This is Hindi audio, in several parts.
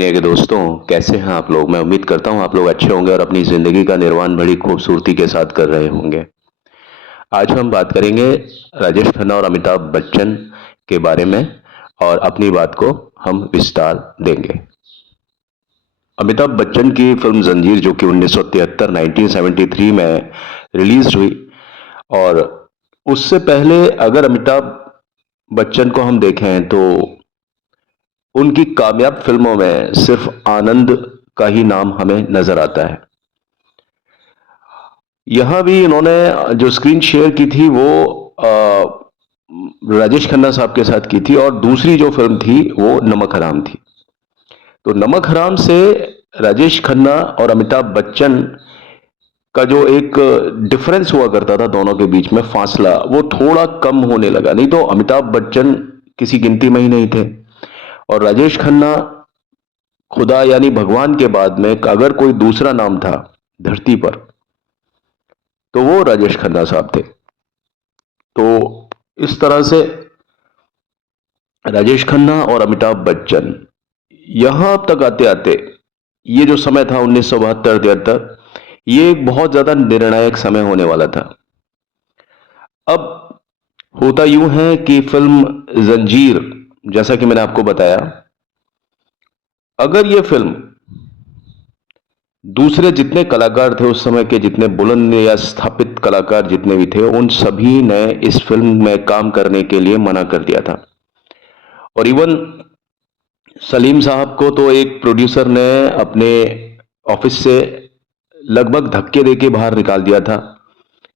मेरे दोस्तों, कैसे हैं आप लोग। मैं उम्मीद करता हूं आप लोग अच्छे होंगे और अपनी जिंदगी का निर्वाह बड़ी खूबसूरती के साथ कर रहे होंगे। आज हम बात करेंगे राजेश खन्ना और अमिताभ बच्चन के बारे में और अपनी बात को हम विस्तार देंगे। अमिताभ बच्चन की फिल्म जंजीर जो कि 1973 1973 में रिलीज हुई, और उससे पहले अगर अमिताभ बच्चन को हम देखें तो उनकी कामयाब फिल्मों में सिर्फ आनंद का ही नाम हमें नजर आता है। यहां भी इन्होंने जो स्क्रीन शेयर की थी वो राजेश खन्ना साहब के साथ की थी, और दूसरी जो फिल्म थी वो नमक हराम थी। तो नमक हराम से राजेश खन्ना और अमिताभ बच्चन का जो एक डिफरेंस हुआ करता था, दोनों के बीच में फासला, वो थोड़ा कम होने लगा। नहीं तो अमिताभ बच्चन किसी गिनती में ही नहीं थे, और राजेश खन्ना खुदा यानी भगवान के बाद में अगर कोई दूसरा नाम था धरती पर तो वो राजेश खन्ना साहब थे। तो इस तरह से राजेश खन्ना और अमिताभ बच्चन यहां तक आते आते ये जो समय था 1972-73, ये एक बहुत ज्यादा निर्णायक समय होने वाला था। अब होता यूं है कि फिल्म जंजीर, जैसा कि मैंने आपको बताया, अगर ये फिल्म दूसरे जितने कलाकार थे उस समय के, जितने बुलंद या स्थापित कलाकार जितने भी थे, उन सभी ने इस फिल्म में काम करने के लिए मना कर दिया था। और इवन सलीम साहब को तो एक प्रोड्यूसर ने अपने ऑफिस से लगभग धक्के देके बाहर निकाल दिया था,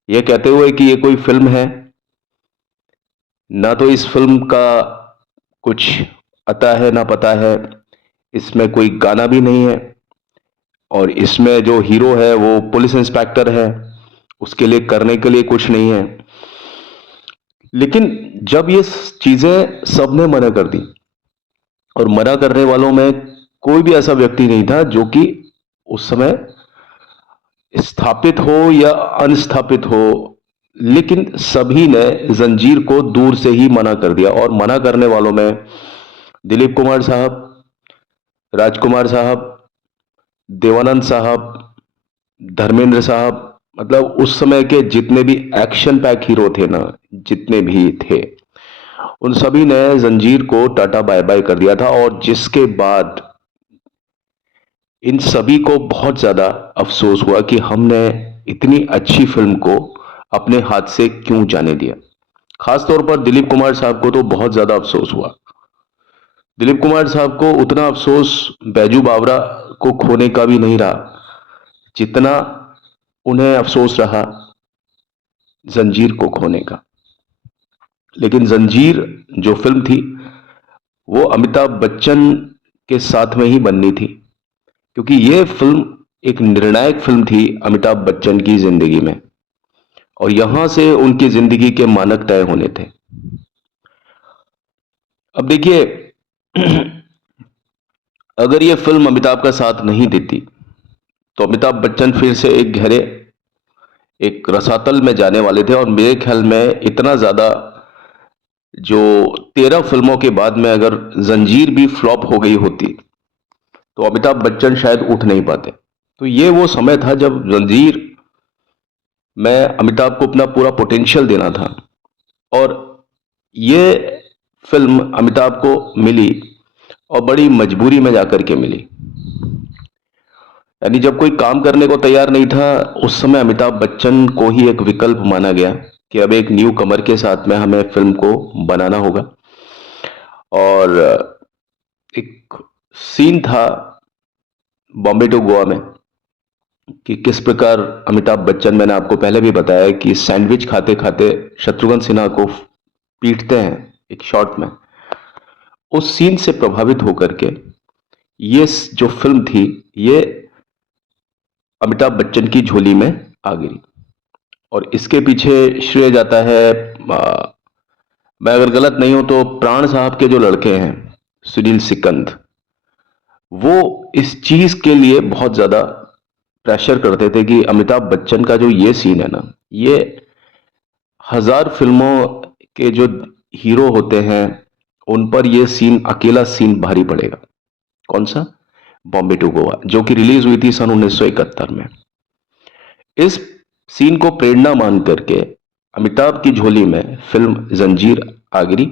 यह कहते हुए कि ये कोई फिल्म है, ना तो इस फिल्म का कुछ अता है ना पता है, इसमें कोई गाना भी नहीं है, और इसमें जो हीरो है वो पुलिस इंस्पेक्टर है, उसके लिए करने के लिए कुछ नहीं है। लेकिन जब ये चीजें सबने मना कर दी, और मना करने वालों में कोई भी ऐसा व्यक्ति नहीं था जो कि उस समय स्थापित हो या अनस्थापित हो, लेकिन सभी ने जंजीर को दूर से ही मना कर दिया। और मना करने वालों में दिलीप कुमार साहब, राजकुमार साहब, देवानंद साहब, धर्मेंद्र साहब, मतलब उस समय के जितने भी एक्शन पैक हीरो थे ना, जितने भी थे, उन सभी ने जंजीर को टाटा बाय बाय कर दिया था। और जिसके बाद इन सभी को बहुत ज्यादा अफसोस हुआ कि हमने इतनी अच्छी फिल्म को अपने हाथ से क्यों जाने दिया। खासतौर पर दिलीप कुमार साहब को तो बहुत ज्यादा अफसोस हुआ। दिलीप कुमार साहब को उतना अफसोस बैजू बावरा को खोने का भी नहीं रहा जितना उन्हें अफसोस रहा जंजीर को खोने का। लेकिन जंजीर जो फिल्म थी वो अमिताभ बच्चन के साथ में ही बननी थी, क्योंकि यह फिल्म एक निर्णायक फिल्म थी अमिताभ बच्चन की जिंदगी में, और यहां से उनकी जिंदगी के मानक तय होने थे। अब देखिए, अगर यह फिल्म अमिताभ का साथ नहीं देती तो अमिताभ बच्चन फिर से एक गहरे एक रसातल में जाने वाले थे, और मेरे ख्याल में इतना ज्यादा, जो 13 फिल्मों के बाद में अगर जंजीर भी फ्लॉप हो गई होती तो अमिताभ बच्चन शायद उठ नहीं पाते। तो ये वो समय था जब जंजीर में अमिताभ को अपना पूरा पोटेंशियल देना था, और ये फिल्म अमिताभ को मिली और बड़ी मजबूरी में जाकर के मिली। यानी जब कोई काम करने को तैयार नहीं था, उस समय अमिताभ बच्चन को ही एक विकल्प माना गया कि अब एक न्यू कमर के साथ में हमें फिल्म को बनाना होगा। और एक सीन था बॉम्बे टू गोवा में कि किस प्रकार अमिताभ बच्चन, मैंने आपको पहले भी बताया कि सैंडविच खाते खाते शत्रुघ्न सिन्हा को पीटते हैं एक शॉट में। उस सीन से प्रभावित होकर के ये जो फिल्म थी, ये अमिताभ बच्चन की झोली में आ गई। और इसके पीछे श्रेय जाता है, मैं अगर गलत नहीं हूं तो प्राण साहब के जो लड़के हैं सुनील सिकंद, वो इस चीज के लिए बहुत ज्यादा प्रेशर करते थे कि अमिताभ बच्चन का जो ये सीन है ना, ये हजार फिल्मों के जो हीरो होते हैं उन पर ये सीन, अकेला सीन भारी पड़ेगा। कौन सा? बॉम्बे टू गोवा, जो कि रिलीज हुई थी सन 1971 में। इस सीन को प्रेरणा मान करके अमिताभ की झोली में फिल्म जंजीर आ गिरी।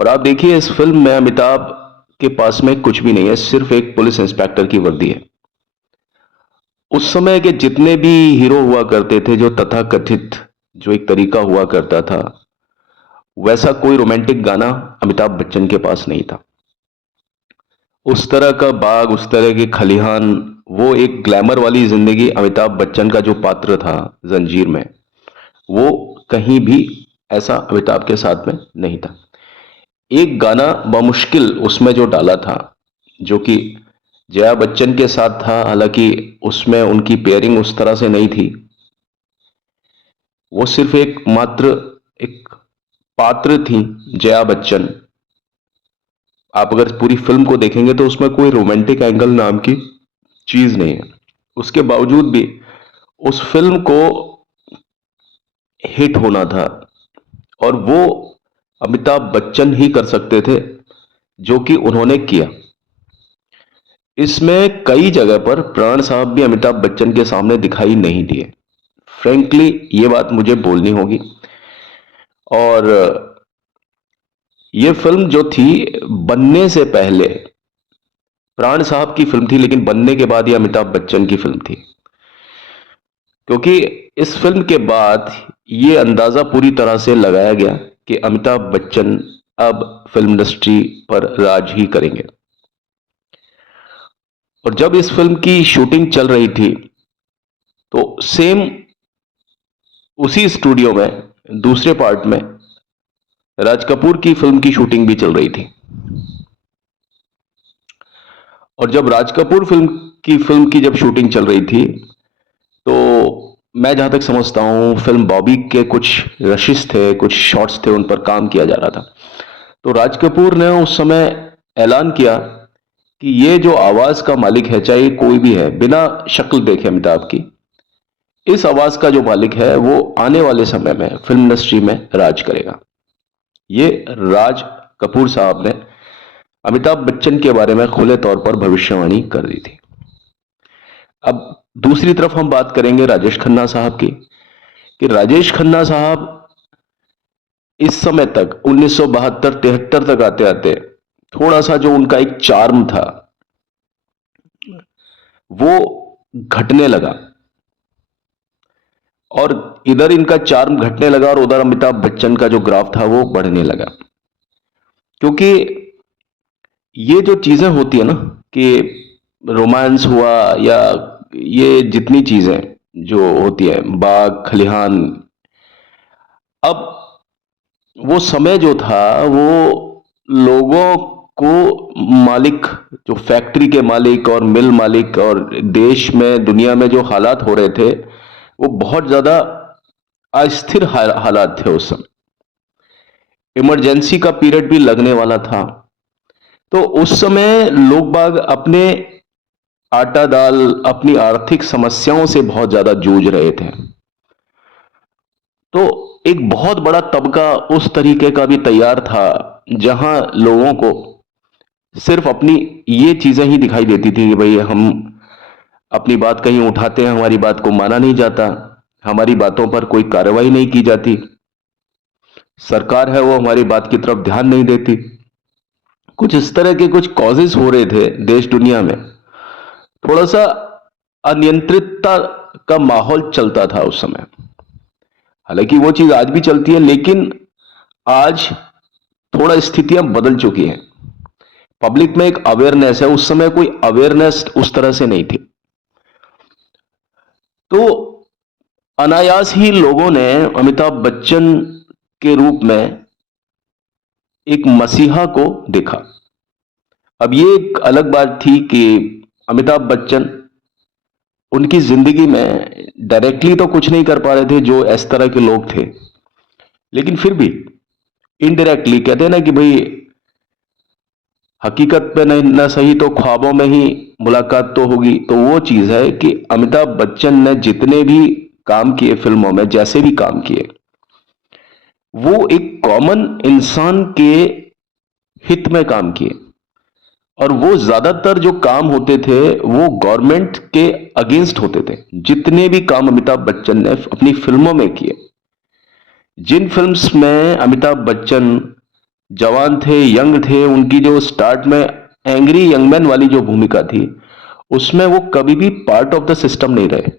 और आप देखिए इस फिल्म में अमिताभ के पास में कुछ भी नहीं है, सिर्फ एक पुलिस इंस्पेक्टर की वर्दी है। उस समय के जितने भी हीरो हुआ करते थे, जो तथाकथित जो एक तरीका हुआ करता था, वैसा कोई रोमांटिक गाना अमिताभ बच्चन के पास नहीं था। उस तरह का बाग, उस तरह के खलिहान, वो एक ग्लैमर वाली जिंदगी अमिताभ बच्चन का जो पात्र था जंजीर में, वो कहीं भी ऐसा अमिताभ के साथ में नहीं था। एक गाना बमुश्किल उसमें जो डाला था, जो कि जया बच्चन के साथ था, हालांकि उसमें उनकी पेयरिंग उस तरह से नहीं थी, वो सिर्फ एक मात्र एक पात्र थी जया बच्चन। आप अगर पूरी फिल्म को देखेंगे तो उसमें कोई रोमांटिक एंगल नाम की चीज नहीं है। उसके बावजूद भी उस फिल्म को हिट होना था, और वो अमिताभ बच्चन ही कर सकते थे, जो कि उन्होंने किया। इसमें कई जगह पर प्राण साहब भी अमिताभ बच्चन के सामने दिखाई नहीं दिए। फ्रेंकली ये बात मुझे बोलनी होगी। और ये फिल्म जो थी, बनने से पहले प्राण साहब की फिल्म थी, लेकिन बनने के बाद ये अमिताभ बच्चन की फिल्म थी। क्योंकि इस फिल्म के बाद ये अंदाजा पूरी तरह से लगाया गया कि अमिताभ बच्चन अब फिल्म इंडस्ट्री पर राज ही करेंगे। और जब इस फिल्म की शूटिंग चल रही थी, तो सेम उसी स्टूडियो में दूसरे पार्ट में राज कपूर की फिल्म की शूटिंग भी चल रही थी। और जब राज कपूर फिल्म की जब शूटिंग चल रही थी, तो मैं जहां तक समझता हूं फिल्म बॉबी के कुछ रशिस थे, कुछ शॉट्स थे, उन पर काम किया जा रहा था। तो राज कपूर ने उस समय ऐलान किया कि ये जो आवाज का मालिक है, चाहे कोई भी है, बिना शक्ल देखे अमिताभ की, इस आवाज का जो मालिक है वो आने वाले समय में फिल्म इंडस्ट्री में राज करेगा। ये राज कपूर साहब ने अमिताभ बच्चन के बारे में खुले तौर पर भविष्यवाणी कर दी थी। अब दूसरी तरफ हम बात करेंगे राजेश खन्ना साहब की, कि राजेश खन्ना साहब इस समय तक 1972-73 तक आते आते थोड़ा सा जो उनका एक चार्म था वो घटने लगा, और इधर इनका चार्म घटने लगा और उधर अमिताभ बच्चन का जो ग्राफ था वो बढ़ने लगा। क्योंकि ये जो चीजें होती है ना, कि रोमांस हुआ या ये जितनी चीजें जो होती है, बाग खलिहान, अब वो समय जो था वो लोगों को मालिक, जो फैक्ट्री के मालिक और मिल मालिक और देश में दुनिया में जो हालात हो रहे थे, वो बहुत ज्यादा अस्थिर हालात थे। उस समय इमरजेंसी का पीरियड भी लगने वाला था। तो उस समय लोग बाग अपने आटा दाल, अपनी आर्थिक समस्याओं से बहुत ज्यादा जूझ रहे थे। तो एक बहुत बड़ा तबका उस तरीके का भी तैयार था, जहां लोगों को सिर्फ अपनी ये चीजें ही दिखाई देती थी कि भाई हम अपनी बात कहीं उठाते हैं, हमारी बात को माना नहीं जाता, हमारी बातों पर कोई कार्रवाई नहीं की जाती, सरकार है वो हमारी बात की तरफ ध्यान नहीं देती। कुछ इस तरह के कुछ कॉजेस हो रहे थे देश दुनिया में। थोड़ा सा अनियंत्रितता का माहौल चलता था उस समय। हालांकि वो चीज आज भी चलती है, लेकिन आज थोड़ा स्थितियां बदल चुकी हैं। पब्लिक में एक अवेयरनेस है, उस समय कोई अवेयरनेस उस तरह से नहीं थी। तो अनायास ही लोगों ने अमिताभ बच्चन के रूप में एक मसीहा को देखा। अब ये एक अलग बात थी कि अमिताभ बच्चन उनकी जिंदगी में डायरेक्टली तो कुछ नहीं कर पा रहे थे जो इस तरह के लोग थे, लेकिन फिर भी इनडायरेक्टली कहते हैं ना कि भाई हकीकत पे नहीं ना सही तो ख्वाबों में ही मुलाकात तो होगी। तो वो चीज है कि अमिताभ बच्चन ने जितने भी काम किए फिल्मों में, जैसे भी काम किए, वो एक कॉमन इंसान के हित में काम किए। और वो ज्यादातर जो काम होते थे वो गवर्नमेंट के अगेंस्ट होते थे। जितने भी काम अमिताभ बच्चन ने अपनी फिल्मों में किए, जिन फिल्म्स में अमिताभ बच्चन जवान थे, यंग थे, उनकी जो स्टार्ट में एंग्री यंगमैन वाली जो भूमिका थी, उसमें वो कभी भी पार्ट ऑफ द सिस्टम नहीं रहे।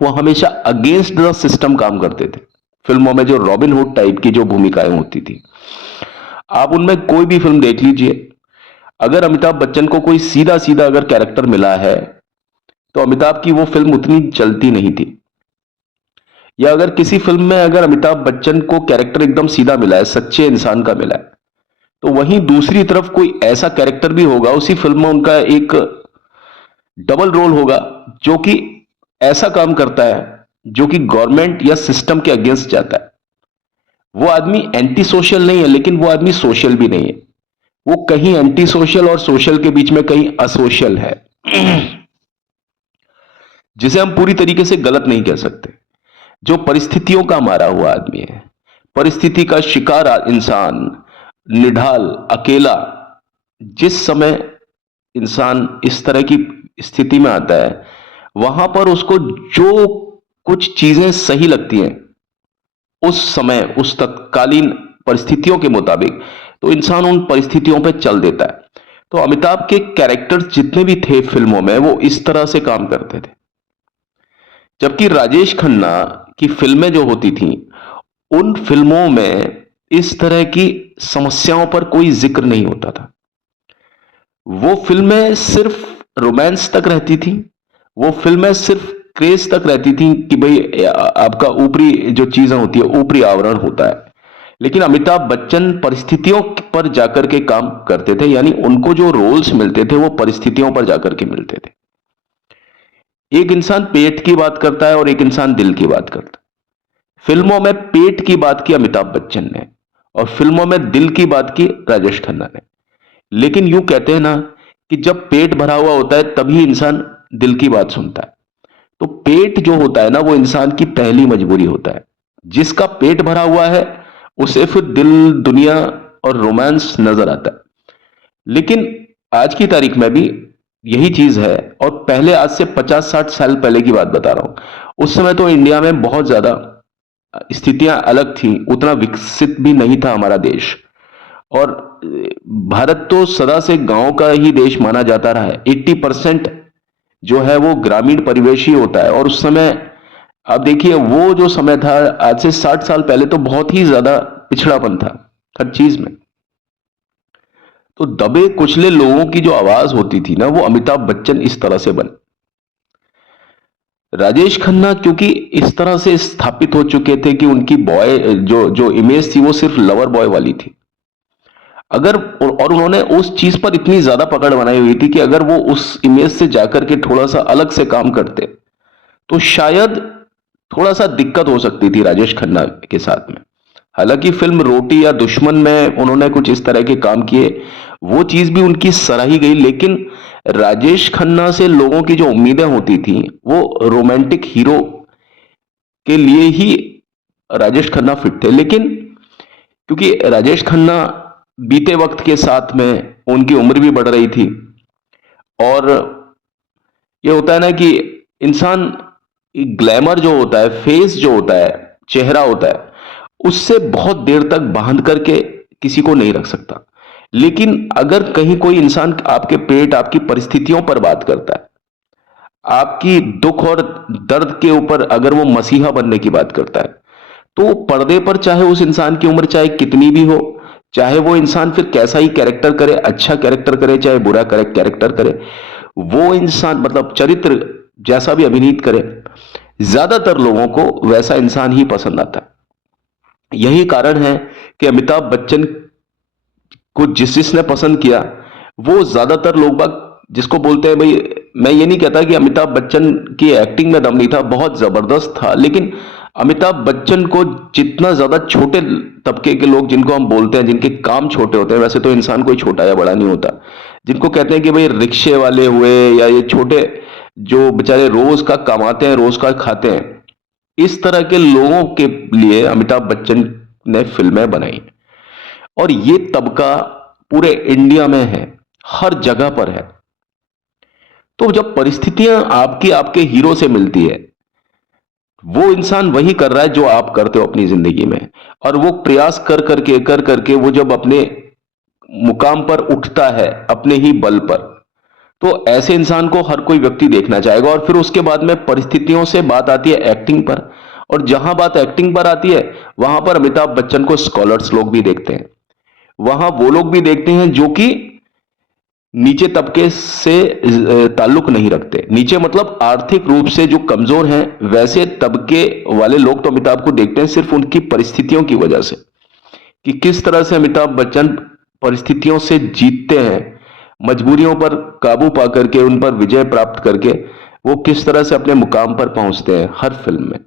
वो हमेशा अगेंस्ट द सिस्टम काम करते थे। फिल्मों में जो रॉबिन हुड टाइप की जो भूमिकाएं होती थी, आप उनमें कोई भी फिल्म देख लीजिए, अगर अमिताभ बच्चन को कोई सीधा सीधा अगर कैरेक्टर मिला है तो अमिताभ की वो फिल्म उतनी चलती नहीं थी। या अगर किसी फिल्म में अगर अमिताभ बच्चन को कैरेक्टर एकदम सीधा मिला है, सच्चे इंसान का मिला है, तो वहीं दूसरी तरफ कोई ऐसा कैरेक्टर भी होगा उसी फिल्म में, उनका एक डबल रोल होगा जो कि ऐसा काम करता है जो कि गवर्नमेंट या सिस्टम के अगेंस्ट जाता है। वो आदमी एंटी सोशल नहीं है, लेकिन वो आदमी सोशल भी नहीं है। वो कहीं एंटी सोशल और सोशल के बीच में कहीं असोशल है, जिसे हम पूरी तरीके से गलत नहीं कह सकते। जो परिस्थितियों का मारा हुआ आदमी है, परिस्थिति का शिकार इंसान, निढाल, अकेला, जिस समय इंसान इस तरह की स्थिति में आता है, वहां पर उसको जो कुछ चीजें सही लगती हैं उस समय, उस तत्कालीन परिस्थितियों के मुताबिक, तो इंसान उन परिस्थितियों पर चल देता है। तो अमिताभ के कैरेक्टर्स जितने भी थे फिल्मों में, वो इस तरह से काम करते थे। जबकि राजेश खन्ना की फिल्में जो होती थी, उन फिल्मों में इस तरह की समस्याओं पर कोई जिक्र नहीं होता था। वो फिल्में सिर्फ रोमांस तक रहती थी, वो फिल्में सिर्फ क्रेज तक रहती थी कि भाई आपका ऊपरी जो चीजें होती है, ऊपरी आवरण होता है। लेकिन अमिताभ बच्चन परिस्थितियों पर जाकर के काम करते थे, यानी उनको जो रोल्स मिलते थे वो परिस्थितियों पर जाकर के मिलते थे। एक इंसान पेट की बात करता है और एक इंसान दिल की बात करता है। फिल्मों में पेट की बात की अमिताभ बच्चन ने और फिल्मों में दिल की बात की राजेश खन्ना ने। लेकिन यूं कहते हैं ना कि जब पेट भरा हुआ होता है तभी इंसान दिल की बात सुनता है। तो पेट जो होता है ना, वो इंसान की पहली मजबूरी होता है। जिसका पेट भरा हुआ है उसे फिर दिल, दुनिया और रोमांस नजर आता है। लेकिन आज की तारीख में भी यही चीज है। और पहले, आज से 50-60 साल पहले की बात बता रहा हूं, उस समय तो इंडिया में बहुत ज्यादा स्थितियां अलग थी, उतना विकसित भी नहीं था हमारा देश। और भारत तो सदा से गांव का ही देश माना जाता रहा है। 80% जो है वो ग्रामीण परिवेश ही होता है। और उस समय आप देखिए, वो जो समय था आज से 60 साल पहले, तो बहुत ही ज्यादा पिछड़ापन था हर चीज में। तो दबे कुचले लोगों की जो आवाज होती थी ना, वो अमिताभ बच्चन इस तरह से बने। राजेश खन्ना क्योंकि इस तरह से स्थापित हो चुके थे कि उनकी बॉय जो जो इमेज थी वो सिर्फ लवर बॉय वाली थी। अगर और उन्होंने उस चीज पर इतनी ज्यादा पकड़ बनाई हुई थी कि अगर वो उस इमेज से जाकर के थोड़ा सा अलग से काम करते तो शायद थोड़ा सा दिक्कत हो सकती थी राजेश खन्ना के साथ में। हालांकि फिल्म रोटी या दुश्मन में उन्होंने कुछ इस तरह के काम किए, वो चीज भी उनकी सराही गई। लेकिन राजेश खन्ना से लोगों की जो उम्मीदें होती थी, वो रोमांटिक हीरो के लिए ही राजेश खन्ना फिट थे। लेकिन क्योंकि राजेश खन्ना बीते वक्त के साथ में उनकी उम्र भी बढ़ रही थी, और ये होता है ना कि इंसान ग्लैमर जो होता है, फेस जो होता है, चेहरा होता है, उससे बहुत देर तक बांध करके किसी को नहीं रख सकता। लेकिन अगर कहीं कोई इंसान आपके पेट, आपकी परिस्थितियों पर बात करता है, आपकी दुख और दर्द के ऊपर अगर वो मसीहा बनने की बात करता है, तो पर्दे पर चाहे उस इंसान की उम्र चाहे कितनी भी हो, चाहे वो इंसान फिर कैसा ही कैरेक्टर करे, अच्छा कैरेक्टर करे चाहे बुरा कैरेक्टर करे, वो इंसान मतलब चरित्र जैसा भी अभिनीत करे, ज्यादातर लोगों को वैसा इंसान ही पसंद आता है। यही कारण है कि अमिताभ बच्चन को जिसने पसंद किया, वो ज्यादातर लोग बाग जिसको बोलते हैं भाई, मैं ये नहीं कहता कि अमिताभ बच्चन की एक्टिंग में दम नहीं था, बहुत जबरदस्त था। लेकिन अमिताभ बच्चन को जितना ज्यादा छोटे तबके के लोग, जिनको हम बोलते हैं जिनके काम छोटे होते हैं, वैसे तो इंसान कोई छोटा या बड़ा नहीं होता, जिनको कहते हैं कि भाई रिक्शे वाले हुए या ये छोटे जो बेचारे रोज का कमाते हैं, रोज का खाते हैं, इस तरह के लोगों के लिए अमिताभ बच्चन ने फिल्में बनाई। और ये तबका पूरे इंडिया में है। हर जगह पर है। तो जब परिस्थितियां आपकी आपके हीरो से मिलती है, वो इंसान वही कर रहा है जो आप करते हो अपनी जिंदगी में, और वो प्रयास कर करके वो जब अपने मुकाम पर उठता है अपने ही बल पर, तो ऐसे इंसान को हर कोई व्यक्ति देखना चाहेगा। और फिर उसके बाद में परिस्थितियों से बात आती है एक्टिंग पर, और जहां बात एक्टिंग पर आती है, वहां पर अमिताभ बच्चन को स्कॉलर्स लोग भी देखते हैं। वहां वो लोग भी देखते हैं जो कि नीचे तबके से ताल्लुक नहीं रखते। नीचे मतलब आर्थिक रूप से जो कमजोर हैं, वैसे तबके वाले लोग तो अमिताभ को देखते हैं सिर्फ उनकी परिस्थितियों की वजह से, कि किस तरह से अमिताभ बच्चन परिस्थितियों से जीतते हैं, मजबूरियों पर काबू पा करके, उन पर विजय प्राप्त करके वो किस तरह से अपने मुकाम पर पहुंचते हैं हर फिल्म में।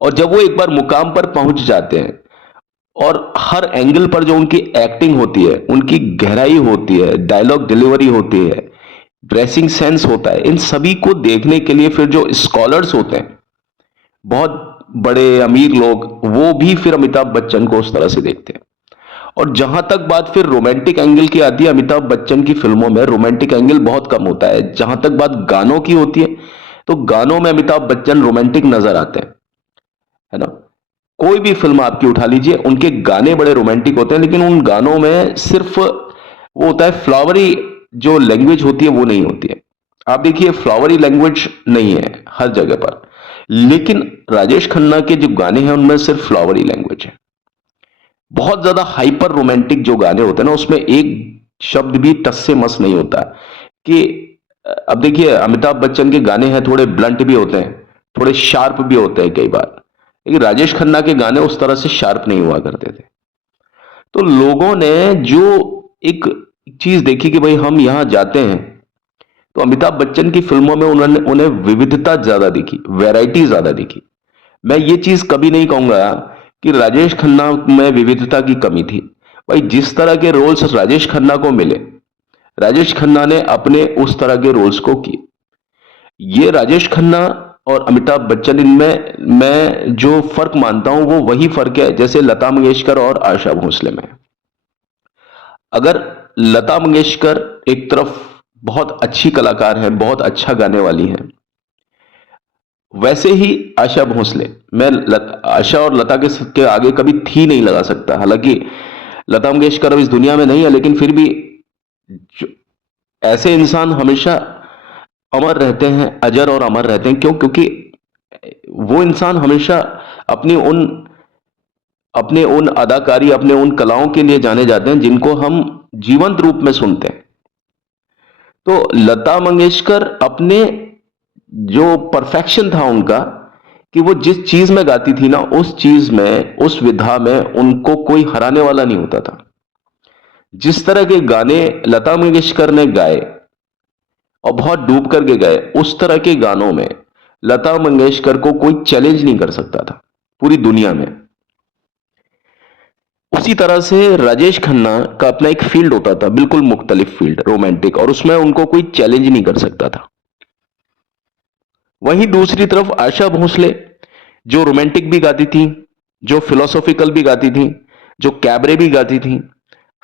और जब वो एक बार मुकाम पर पहुंच जाते हैं, और हर एंगल पर जो उनकी एक्टिंग होती है, उनकी गहराई होती है, डायलॉग डिलीवरी होती है, ड्रेसिंग सेंस होता है, इन सभी को देखने के लिए फिर जो स्कॉलर्स होते हैं, बहुत बड़े अमीर लोग, वो भी फिर अमिताभ बच्चन को उस तरह से देखते हैं। और जहां तक बात फिर रोमांटिक एंगल की आती है, अमिताभ बच्चन की फिल्मों में रोमांटिक एंगल बहुत कम होता है। जहां तक बात गानों की होती है, तो गानों में अमिताभ बच्चन रोमांटिक नजर आते हैं, है ना। कोई भी फिल्म आपकी उठा लीजिए, उनके गाने बड़े रोमांटिक होते हैं, लेकिन उन गानों में सिर्फ वो होता है फ्लावरी, जो लैंग्वेज होती है वो नहीं होती है। आप देखिए, फ्लावरी लैंग्वेज नहीं है हर जगह पर, लेकिन राजेश खन्ना के जो गाने हैं उनमें सिर्फ फ्लावरी लैंग्वेज है। बहुत ज्यादा हाइपर रोमांटिक जो गाने होते हैं ना, उसमें एक शब्द भी टस से मस नहीं होता कि अब देखिए, अमिताभ बच्चन के गाने हैं थोड़े ब्लंट भी होते हैं, थोड़े शार्प भी होते हैं कई बार, लेकिन राजेश खन्ना के गाने उस तरह से शार्प नहीं हुआ करते थे। तो लोगों ने जो एक चीज देखी कि भाई हम यहां जाते हैं, तो अमिताभ बच्चन की फिल्मों में उन्होंने उन्हें विविधता ज्यादा दिखी, वैरायटी ज्यादा दिखी। मैं ये चीज कभी नहीं कहूंगा कि राजेश खन्ना में विविधता की कमी थी। भाई जिस तरह के रोल्स राजेश खन्ना को मिले, राजेश खन्ना ने अपने उस तरह के रोल्स को किए। ये राजेश खन्ना और अमिताभ बच्चन, इनमें मैं जो फर्क मानता हूं वो वही फर्क है जैसे लता मंगेशकर और आशा भोसले में। अगर लता मंगेशकर एक तरफ बहुत अच्छी कलाकार है, बहुत अच्छा गाने वाली हैं, वैसे ही आशा भोसले, मैं आशा और लता के आगे कभी थी नहीं लगा सकता। हालांकि लता मंगेशकर अब इस दुनिया में नहीं है, लेकिन फिर भी ऐसे इंसान हमेशा अमर रहते हैं, अजर और अमर रहते हैं। क्यों? क्योंकि वो इंसान हमेशा अपनी उन अपने उन अदाकारी, अपने उन कलाओं के लिए जाने जाते हैं जिनको हम जीवंत रूप में सुनते हैं। तो लता मंगेशकर अपने जो परफेक्शन था उनका, कि वो जिस चीज में गाती थी ना, उस चीज में, उस विधा में उनको कोई हराने वाला नहीं होता था। जिस तरह के गाने लता मंगेशकर ने गाए और बहुत डूब करके गाए, उस तरह के गानों में लता मंगेशकर को कोई चैलेंज नहीं कर सकता था पूरी दुनिया में। उसी तरह से राजेश खन्ना का अपना एक फील्ड होता था, बिल्कुल मुख्तलिफ फील्ड, रोमांटिक, और उसमें उनको कोई चैलेंज नहीं कर सकता था। वहीं दूसरी तरफ आशा भोसले, जो रोमांटिक भी गाती थी, जो फिलोसॉफिकल भी गाती थी, जो कैबरे भी गाती थी,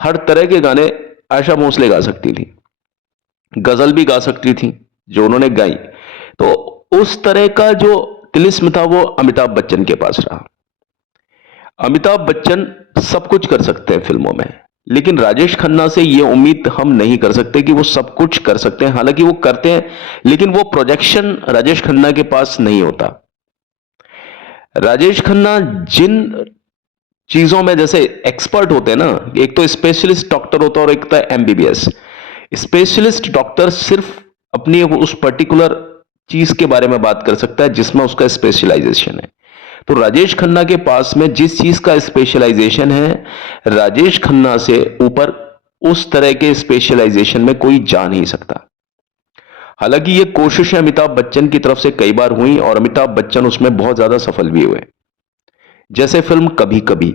हर तरह के गाने आशा भोसले गा सकती थी। गजल भी गा सकती थी जो उन्होंने गाई। तो उस तरह का जो तिलिस्म था वो अमिताभ बच्चन के पास रहा। अमिताभ बच्चन सब कुछ कर सकते हैं फिल्मों में, लेकिन राजेश खन्ना से ये उम्मीद हम नहीं कर सकते कि वो सब कुछ कर सकते हैं। हालांकि वो करते हैं, लेकिन वो प्रोजेक्शन राजेश खन्ना के पास नहीं होता। राजेश खन्ना जिन चीजों में जैसे एक्सपर्ट होते हैं ना, एक तो स्पेशलिस्ट डॉक्टर होता है और एक होता है एमबीबीएस। स्पेशलिस्ट डॉक्टर सिर्फ अपनी उस पर्टिकुलर चीज के बारे में बात कर सकता है जिसमें उसका स्पेशलाइजेशन है। तो राजेश खन्ना के पास में जिस चीज का स्पेशलाइजेशन है, राजेश खन्ना से ऊपर उस तरह के स्पेशलाइजेशन में कोई जा नहीं सकता। हालांकि ये कोशिशें अमिताभ बच्चन की तरफ से कई बार हुई और अमिताभ बच्चन उसमें बहुत ज्यादा सफल भी हुए। जैसे फिल्म कभी कभी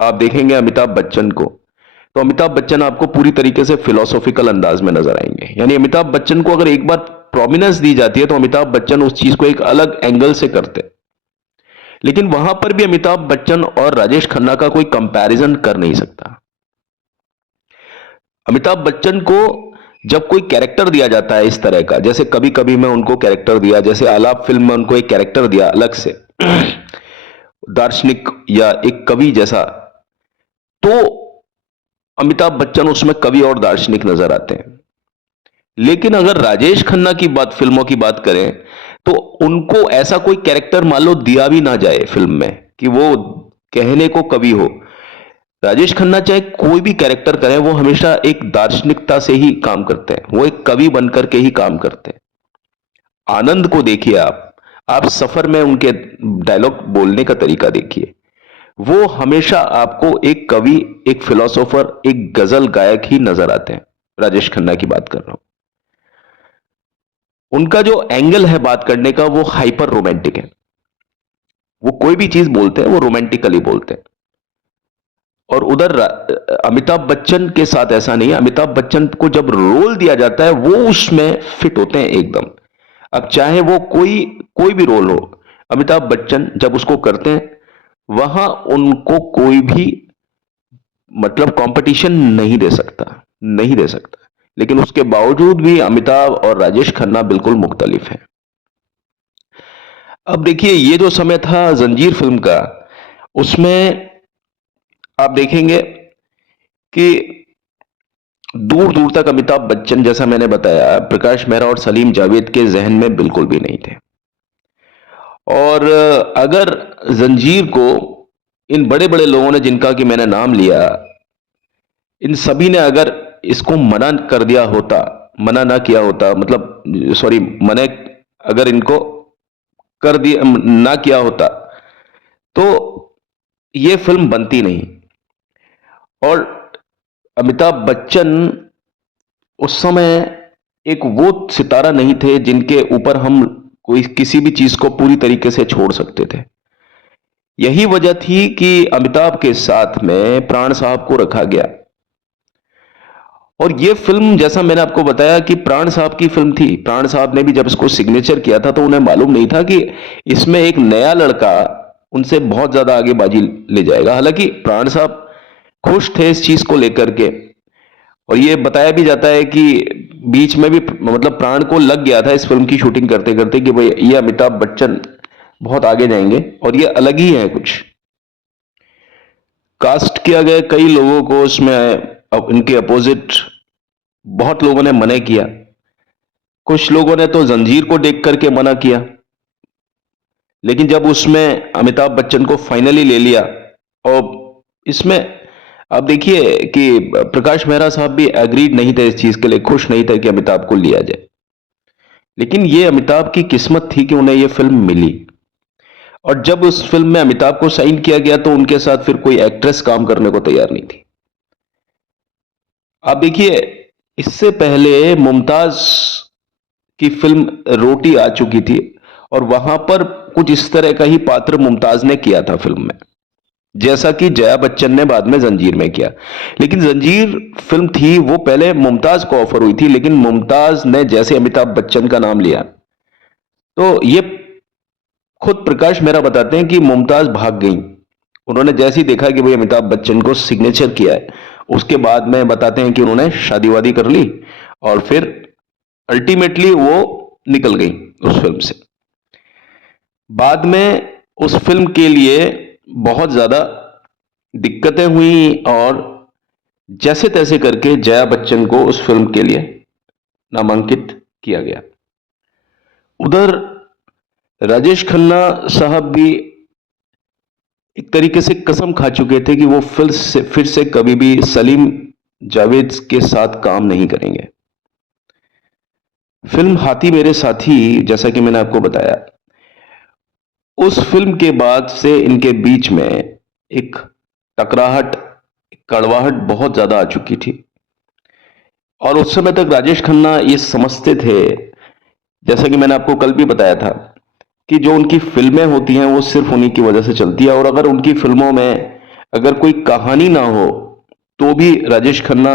आप देखेंगे अमिताभ बच्चन को, तो अमिताभ बच्चन आपको पूरी तरीके से फिलोसॉफिकल अंदाज में नजर आएंगे। यानी अमिताभ बच्चन को अगर एक बार प्रोमिनेंस दी जाती है तो अमिताभ बच्चन उस चीज को एक अलग एंगल से करते हैं। लेकिन वहां पर भी अमिताभ बच्चन और राजेश खन्ना का कोई कंपैरिजन कर नहीं सकता। अमिताभ बच्चन को जब कोई कैरेक्टर दिया जाता है इस तरह का, जैसे कभी कभी मैं उनको कैरेक्टर दिया, जैसे आलाप फिल्म में उनको एक कैरेक्टर दिया अलग से दार्शनिक या एक कवि जैसा, तो अमिताभ बच्चन उसमें कवि और दार्शनिक नजर आते हैं। लेकिन अगर राजेश खन्ना की बात, फिल्मों की बात करें, तो उनको ऐसा कोई कैरेक्टर मान लो दिया भी ना जाए फिल्म में कि वो कहने को कवि हो, राजेश खन्ना चाहे कोई भी कैरेक्टर करें, वो हमेशा एक दार्शनिकता से ही काम करते हैं, वो एक कवि बनकर के ही काम करते हैं। आनंद को देखिए आप सफर में उनके डायलॉग बोलने का तरीका देखिए, वो हमेशा आपको एक कवि, एक फिलोसोफर, एक गजल गायक ही नजर आते हैं। राजेश खन्ना की बात कर रहा हूं। उनका जो एंगल है बात करने का वो हाइपर रोमांटिक है। वो कोई भी चीज बोलते हैं वो रोमांटिकली बोलते हैं। और उधर अमिताभ बच्चन के साथ ऐसा नहीं है। अमिताभ बच्चन को जब रोल दिया जाता है वो उसमें फिट होते हैं एकदम। अब चाहे वो कोई कोई भी रोल हो, अमिताभ बच्चन जब उसको करते हैं वहां उनको कोई भी मतलब कंपटीशन नहीं दे सकता, नहीं दे सकता। लेकिन उसके बावजूद भी अमिताभ और राजेश खन्ना बिल्कुल मुख्तलिफ हैं। अब देखिए ये जो समय था जंजीर फिल्म का, उसमें आप देखेंगे कि दूर दूर तक अमिताभ बच्चन, जैसा मैंने बताया, प्रकाश मेहरा और सलीम जावेद के जहन में बिल्कुल भी नहीं थे। और अगर जंजीर को इन बड़े बड़े लोगों ने, जिनका कि मैंने नाम लिया, इन सभी ने अगर इसको मना कर दिया होता, मना ना किया होता, मतलब सॉरी, मना अगर इनको कर दिया ना किया होता, तो ये फिल्म बनती नहीं। और अमिताभ बच्चन उस समय एक वो सितारा नहीं थे जिनके ऊपर हम कोई किसी भी चीज को पूरी तरीके से छोड़ सकते थे। यही वजह थी कि अमिताभ के साथ में प्राण साहब को रखा गया। और ये फिल्म, जैसा मैंने आपको बताया कि प्राण साहब की फिल्म थी, प्राण साहब ने भी जब इसको सिग्नेचर किया था तो उन्हें मालूम नहीं था कि इसमें एक नया लड़का उनसे बहुत ज्यादा आगे बाजी ले जाएगा। हालांकि प्राण साहब खुश थे इस चीज को लेकर के। और ये बताया भी जाता है कि बीच में भी मतलब प्राण को लग गया था इस फिल्म की शूटिंग करते करते कि भाई ये अमिताभ बच्चन बहुत आगे जाएंगे और ये अलग ही है कुछ। कास्ट किया गया कई लोगों को उसमें, अब इनके अपोजिट बहुत लोगों ने मना किया। कुछ लोगों ने तो जंजीर को देख करके मना किया। लेकिन जब उसमें अमिताभ बच्चन को फाइनली ले लिया, और इसमें आप देखिए कि प्रकाश मेहरा साहब भी एग्रीड नहीं थे इस चीज के लिए, खुश नहीं थे कि अमिताभ को लिया जाए। लेकिन ये अमिताभ की किस्मत थी कि उन्हें यह फिल्म मिली। और जब उस फिल्म में अमिताभ को साइन किया गया तो उनके साथ फिर कोई एक्ट्रेस काम करने को तैयार नहीं थी। आप देखिए, इससे पहले मुमताज की फिल्म रोटी आ चुकी थी और वहां पर कुछ इस तरह का ही पात्र मुमताज ने किया था फिल्म में, जैसा कि जया बच्चन ने बाद में जंजीर में किया। लेकिन जंजीर फिल्म थी वो पहले मुमताज को ऑफर हुई थी, लेकिन मुमताज ने जैसे अमिताभ बच्चन का नाम लिया तो ये खुद प्रकाश मेहरा बताते हैं कि मुमताज भाग गई। उन्होंने जैसे ही देखा कि भाई अमिताभ बच्चन को सिग्नेचर किया है, उसके बाद में बताते हैं कि उन्होंने शादी वादी कर ली और फिर अल्टीमेटली वो निकल गई उस फिल्म से। बाद में उस फिल्म के लिए बहुत ज्यादा दिक्कतें हुई और जैसे तैसे करके जया बच्चन को उस फिल्म के लिए नामांकित किया गया। उधर राजेश खन्ना साहब भी एक तरीके से कसम खा चुके थे कि वो फिर से कभी भी सलीम जावेद के साथ काम नहीं करेंगे। फिल्म हाथी मेरे साथी, जैसा कि मैंने आपको बताया, उस फिल्म के बाद से इनके बीच में एक टकराहट, कड़वाहट बहुत ज्यादा आ चुकी थी। और उस समय तक राजेश खन्ना ये समझते थे, जैसा कि मैंने आपको कल भी बताया था, कि जो उनकी फिल्में होती हैं वो सिर्फ उन्हीं की वजह से चलती है। और अगर उनकी फिल्मों में अगर कोई कहानी ना हो तो भी राजेश खन्ना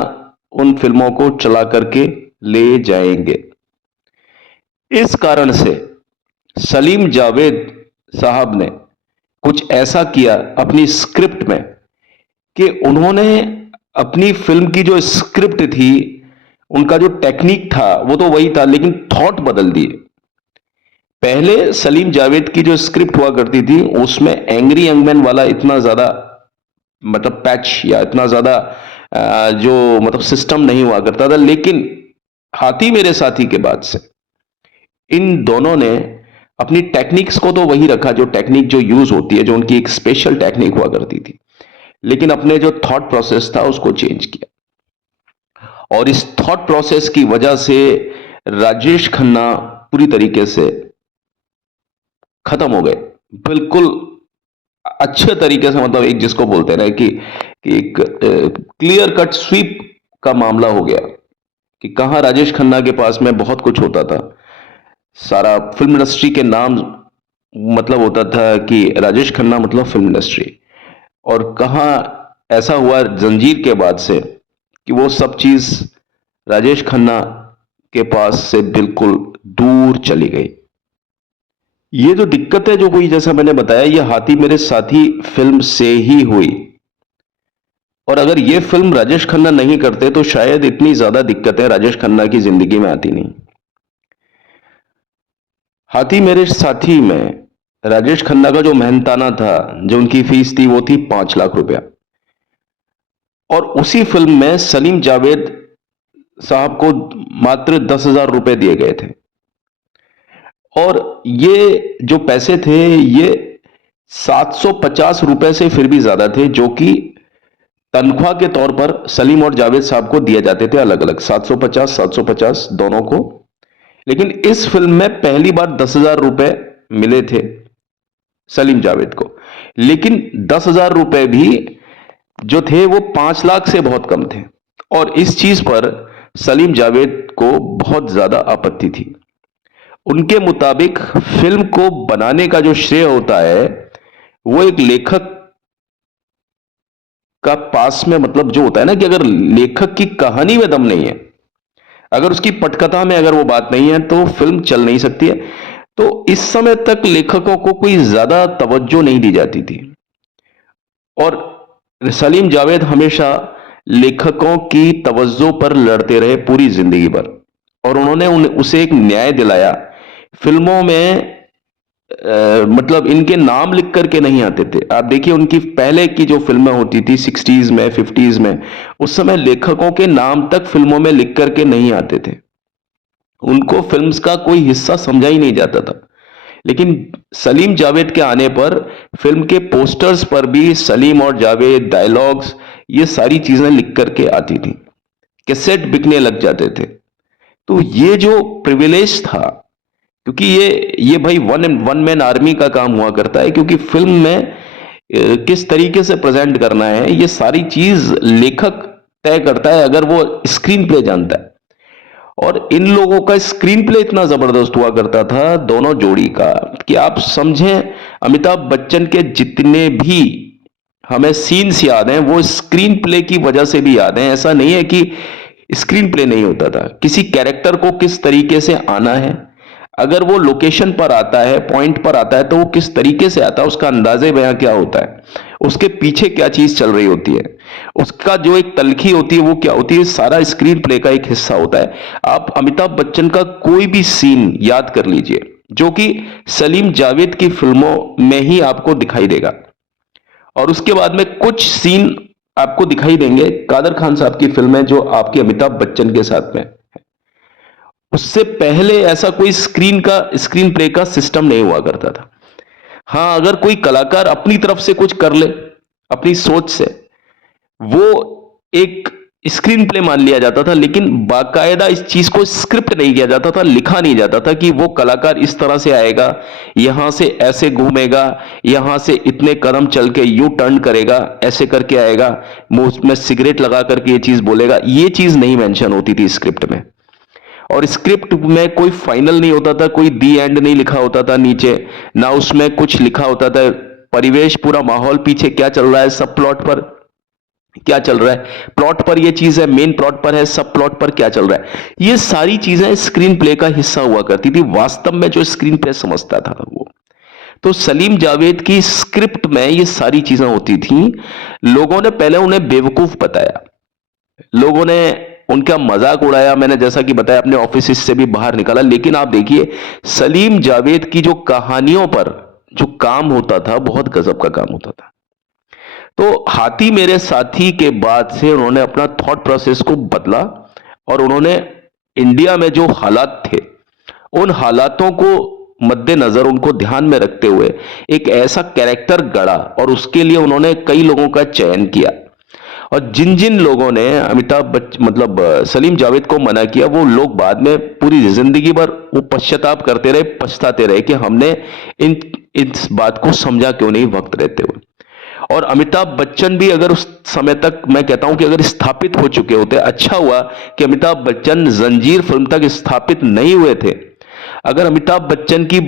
उन फिल्मों को चला करके ले जाएंगे। इस कारण से सलीम जावेद साहब ने कुछ ऐसा किया अपनी स्क्रिप्ट में कि उन्होंने अपनी फिल्म की जो स्क्रिप्ट थी, उनका जो टेक्निक था वो तो वही था, लेकिन थॉट बदल दिए। पहले सलीम जावेद की जो स्क्रिप्ट हुआ करती थी उसमें एंग्री यंग मैन वाला इतना ज्यादा मतलब पैच या इतना ज्यादा जो मतलब सिस्टम नहीं हुआ करता था, लेकिन हाथी मेरे साथी के बाद से इन दोनों ने अपनी टेक्निक्स को तो वही रखा, जो टेक्निक जो यूज होती है, जो उनकी एक स्पेशल टेक्निक हुआ करती थी, लेकिन अपने जो थॉट प्रोसेस था उसको चेंज किया। और इस थॉट प्रोसेस की वजह से राजेश खन्ना पूरी तरीके से खत्म हो गए, बिल्कुल अच्छे तरीके से, मतलब एक जिसको बोलते हैं ना कि एक क्लियर कट स्वीप का मामला हो गया कि कहां राजेश खन्ना के पास में बहुत कुछ होता था, सारा फिल्म इंडस्ट्री के नाम मतलब होता था कि राजेश खन्ना मतलब फिल्म इंडस्ट्री, और कहां ऐसा हुआ जंजीर के बाद से कि वो सब चीज राजेश खन्ना के पास से बिल्कुल दूर चली गई। ये जो दिक्कत है जो हुई, जैसा मैंने बताया, ये हाथी मेरे साथी फिल्म से ही हुई, और अगर ये फिल्म राजेश खन्ना नहीं करते तो शायद इतनी ज्यादा दिक्कतें राजेश खन्ना की जिंदगी में आती नहीं। हाथी मेरे साथी में राजेश खन्ना का जो मेहनताना था, जो उनकी फीस थी, वो थी 5 लाख रुपया, और उसी फिल्म में सलीम जावेद साहब को मात्र 10,000 रुपए दिए गए थे। और ये जो पैसे थे ये 750 रुपए से फिर भी ज्यादा थे, जो कि तनख्वाह के तौर पर सलीम और जावेद साहब को दिए जाते थे, अलग अलग 750 दोनों को। लेकिन इस फिल्म में पहली बार 10,000 रुपए मिले थे सलीम जावेद को, लेकिन 10,000 रुपए भी जो थे वो 5 लाख से बहुत कम थे, और इस चीज पर सलीम जावेद को बहुत ज्यादा आपत्ति थी। उनके मुताबिक फिल्म को बनाने का जो श्रेय होता है वो एक लेखक का पास में, मतलब जो होता है ना कि अगर लेखक की कहानी में दम नहीं है, अगर उसकी पटकथा में अगर वो बात नहीं है तो फिल्म चल नहीं सकती है। तो इस समय तक लेखकों को कोई ज्यादा तवज्जो नहीं दी जाती थी, और सलीम जावेद हमेशा लेखकों की तवज्जो पर लड़ते रहे पूरी जिंदगी भर, और उन्होंने उसे एक न्याय दिलाया। फिल्मों में मतलब इनके नाम लिख करके नहीं आते थे। आप देखिए उनकी पहले की जो फिल्में होती थी 60s में 50s में, उस समय लेखकों के नाम तक फिल्मों में लिख करके नहीं आते थे, उनको फिल्म्स का कोई हिस्सा समझा ही नहीं जाता था। लेकिन सलीम जावेद के आने पर फिल्म के पोस्टर्स पर भी सलीम और जावेद डायलॉग्स, ये सारी चीजें लिख करके आती थी, कैसेट बिकने लग जाते थे। तो ये जो प्रिविलेज था, क्योंकि ये भाई वन मैन आर्मी का काम हुआ करता है, क्योंकि फिल्म में किस तरीके से प्रेजेंट करना है ये सारी चीज लेखक तय करता है, अगर वो स्क्रीन प्ले जानता है। और इन लोगों का स्क्रीन प्ले इतना जबरदस्त हुआ करता था दोनों जोड़ी का, कि आप समझें अमिताभ बच्चन के जितने भी हमें सीन्स याद हैं वो स्क्रीन प्ले की वजह से भी याद हैं। ऐसा नहीं है कि स्क्रीन प्ले नहीं होता था, किसी कैरेक्टर को किस तरीके से आना है, अगर वो लोकेशन पर आता है, पॉइंट पर आता है, तो वो किस तरीके से आता है, उसका अंदाजे बयां क्या होता है, उसके पीछे क्या चीज चल रही होती है, उसका जो एक तलखी होती है वो क्या होती है, सारा स्क्रीन प्ले का एक हिस्सा होता है। आप अमिताभ बच्चन का कोई भी सीन याद कर लीजिए जो कि सलीम जावेद की फिल्मों में ही आपको दिखाई देगा, और उसके बाद में कुछ सीन आपको दिखाई देंगे कादर खान साहब की फिल्में जो आपके अमिताभ बच्चन के साथ में। उससे पहले ऐसा कोई स्क्रीन प्ले का सिस्टम नहीं हुआ करता था। हाँ, अगर कोई कलाकार अपनी तरफ से कुछ कर ले अपनी सोच से, वो एक स्क्रीन प्ले मान लिया जाता था, लेकिन बाकायदा इस चीज को स्क्रिप्ट नहीं किया जाता था, लिखा नहीं जाता था कि वो कलाकार इस तरह से आएगा, यहां से ऐसे घूमेगा, यहां से इतने कदम चल के यू टर्न करेगा, ऐसे करके आएगा, मुंह में सिगरेट लगा करके ये चीज बोलेगा। ये चीज नहीं मेंशन होती थी स्क्रिप्ट में, और स्क्रिप्ट में कोई फाइनल नहीं होता था, कोई दी एंड नहीं लिखा होता था नीचे, ना उसमें कुछ लिखा होता था, परिवेश पूरा माहौल पीछे क्या चल रहा है, सब प्लॉट पर क्या चल रहा है, प्लॉट पर ये चीज है, मेन प्लॉट पर है, सब प्लॉट पर क्या चल रहा है, ये सारी चीजें स्क्रीन प्ले का हिस्सा हुआ करती थी। वास्तव में जो स्क्रीन प्ले समझता था वो तो सलीम जावेद की स्क्रिप्ट में ये सारी चीजें होती थी। लोगों ने पहले उन्हें बेवकूफ बताया, लोगों ने उनका मजाक उड़ाया, मैंने जैसा कि बताया अपने ऑफिस से भी बाहर निकाला। लेकिन आप देखिए सलीम जावेद की जो कहानियों पर जो काम होता था बहुत गजब का काम होता था। तो हाथी मेरे साथी के बाद से उन्होंने अपना थॉट प्रोसेस को बदला और उन्होंने इंडिया में जो हालात थे उन हालातों को मद्देनजर उनको ध्यान में रखते हुए एक ऐसा कैरेक्टर गढ़ा और उसके लिए उन्होंने कई लोगों का चयन किया। और जिन जिन लोगों ने अमिताभ बच्चन मतलब सलीम जावेद को मना किया वो लोग बाद में पूरी जिंदगी भर वो पश्चाताप करते रहे, पछताते रहे कि हमने इन इस बात को समझा क्यों नहीं वक्त रहते हुए। और अमिताभ बच्चन भी अगर उस समय तक मैं कहता हूं कि अगर स्थापित हो चुके होते, अच्छा हुआ कि अमिताभ बच्चन जंजीर फिल्म तक स्थापित नहीं हुए थे। अगर अमिताभ बच्चन की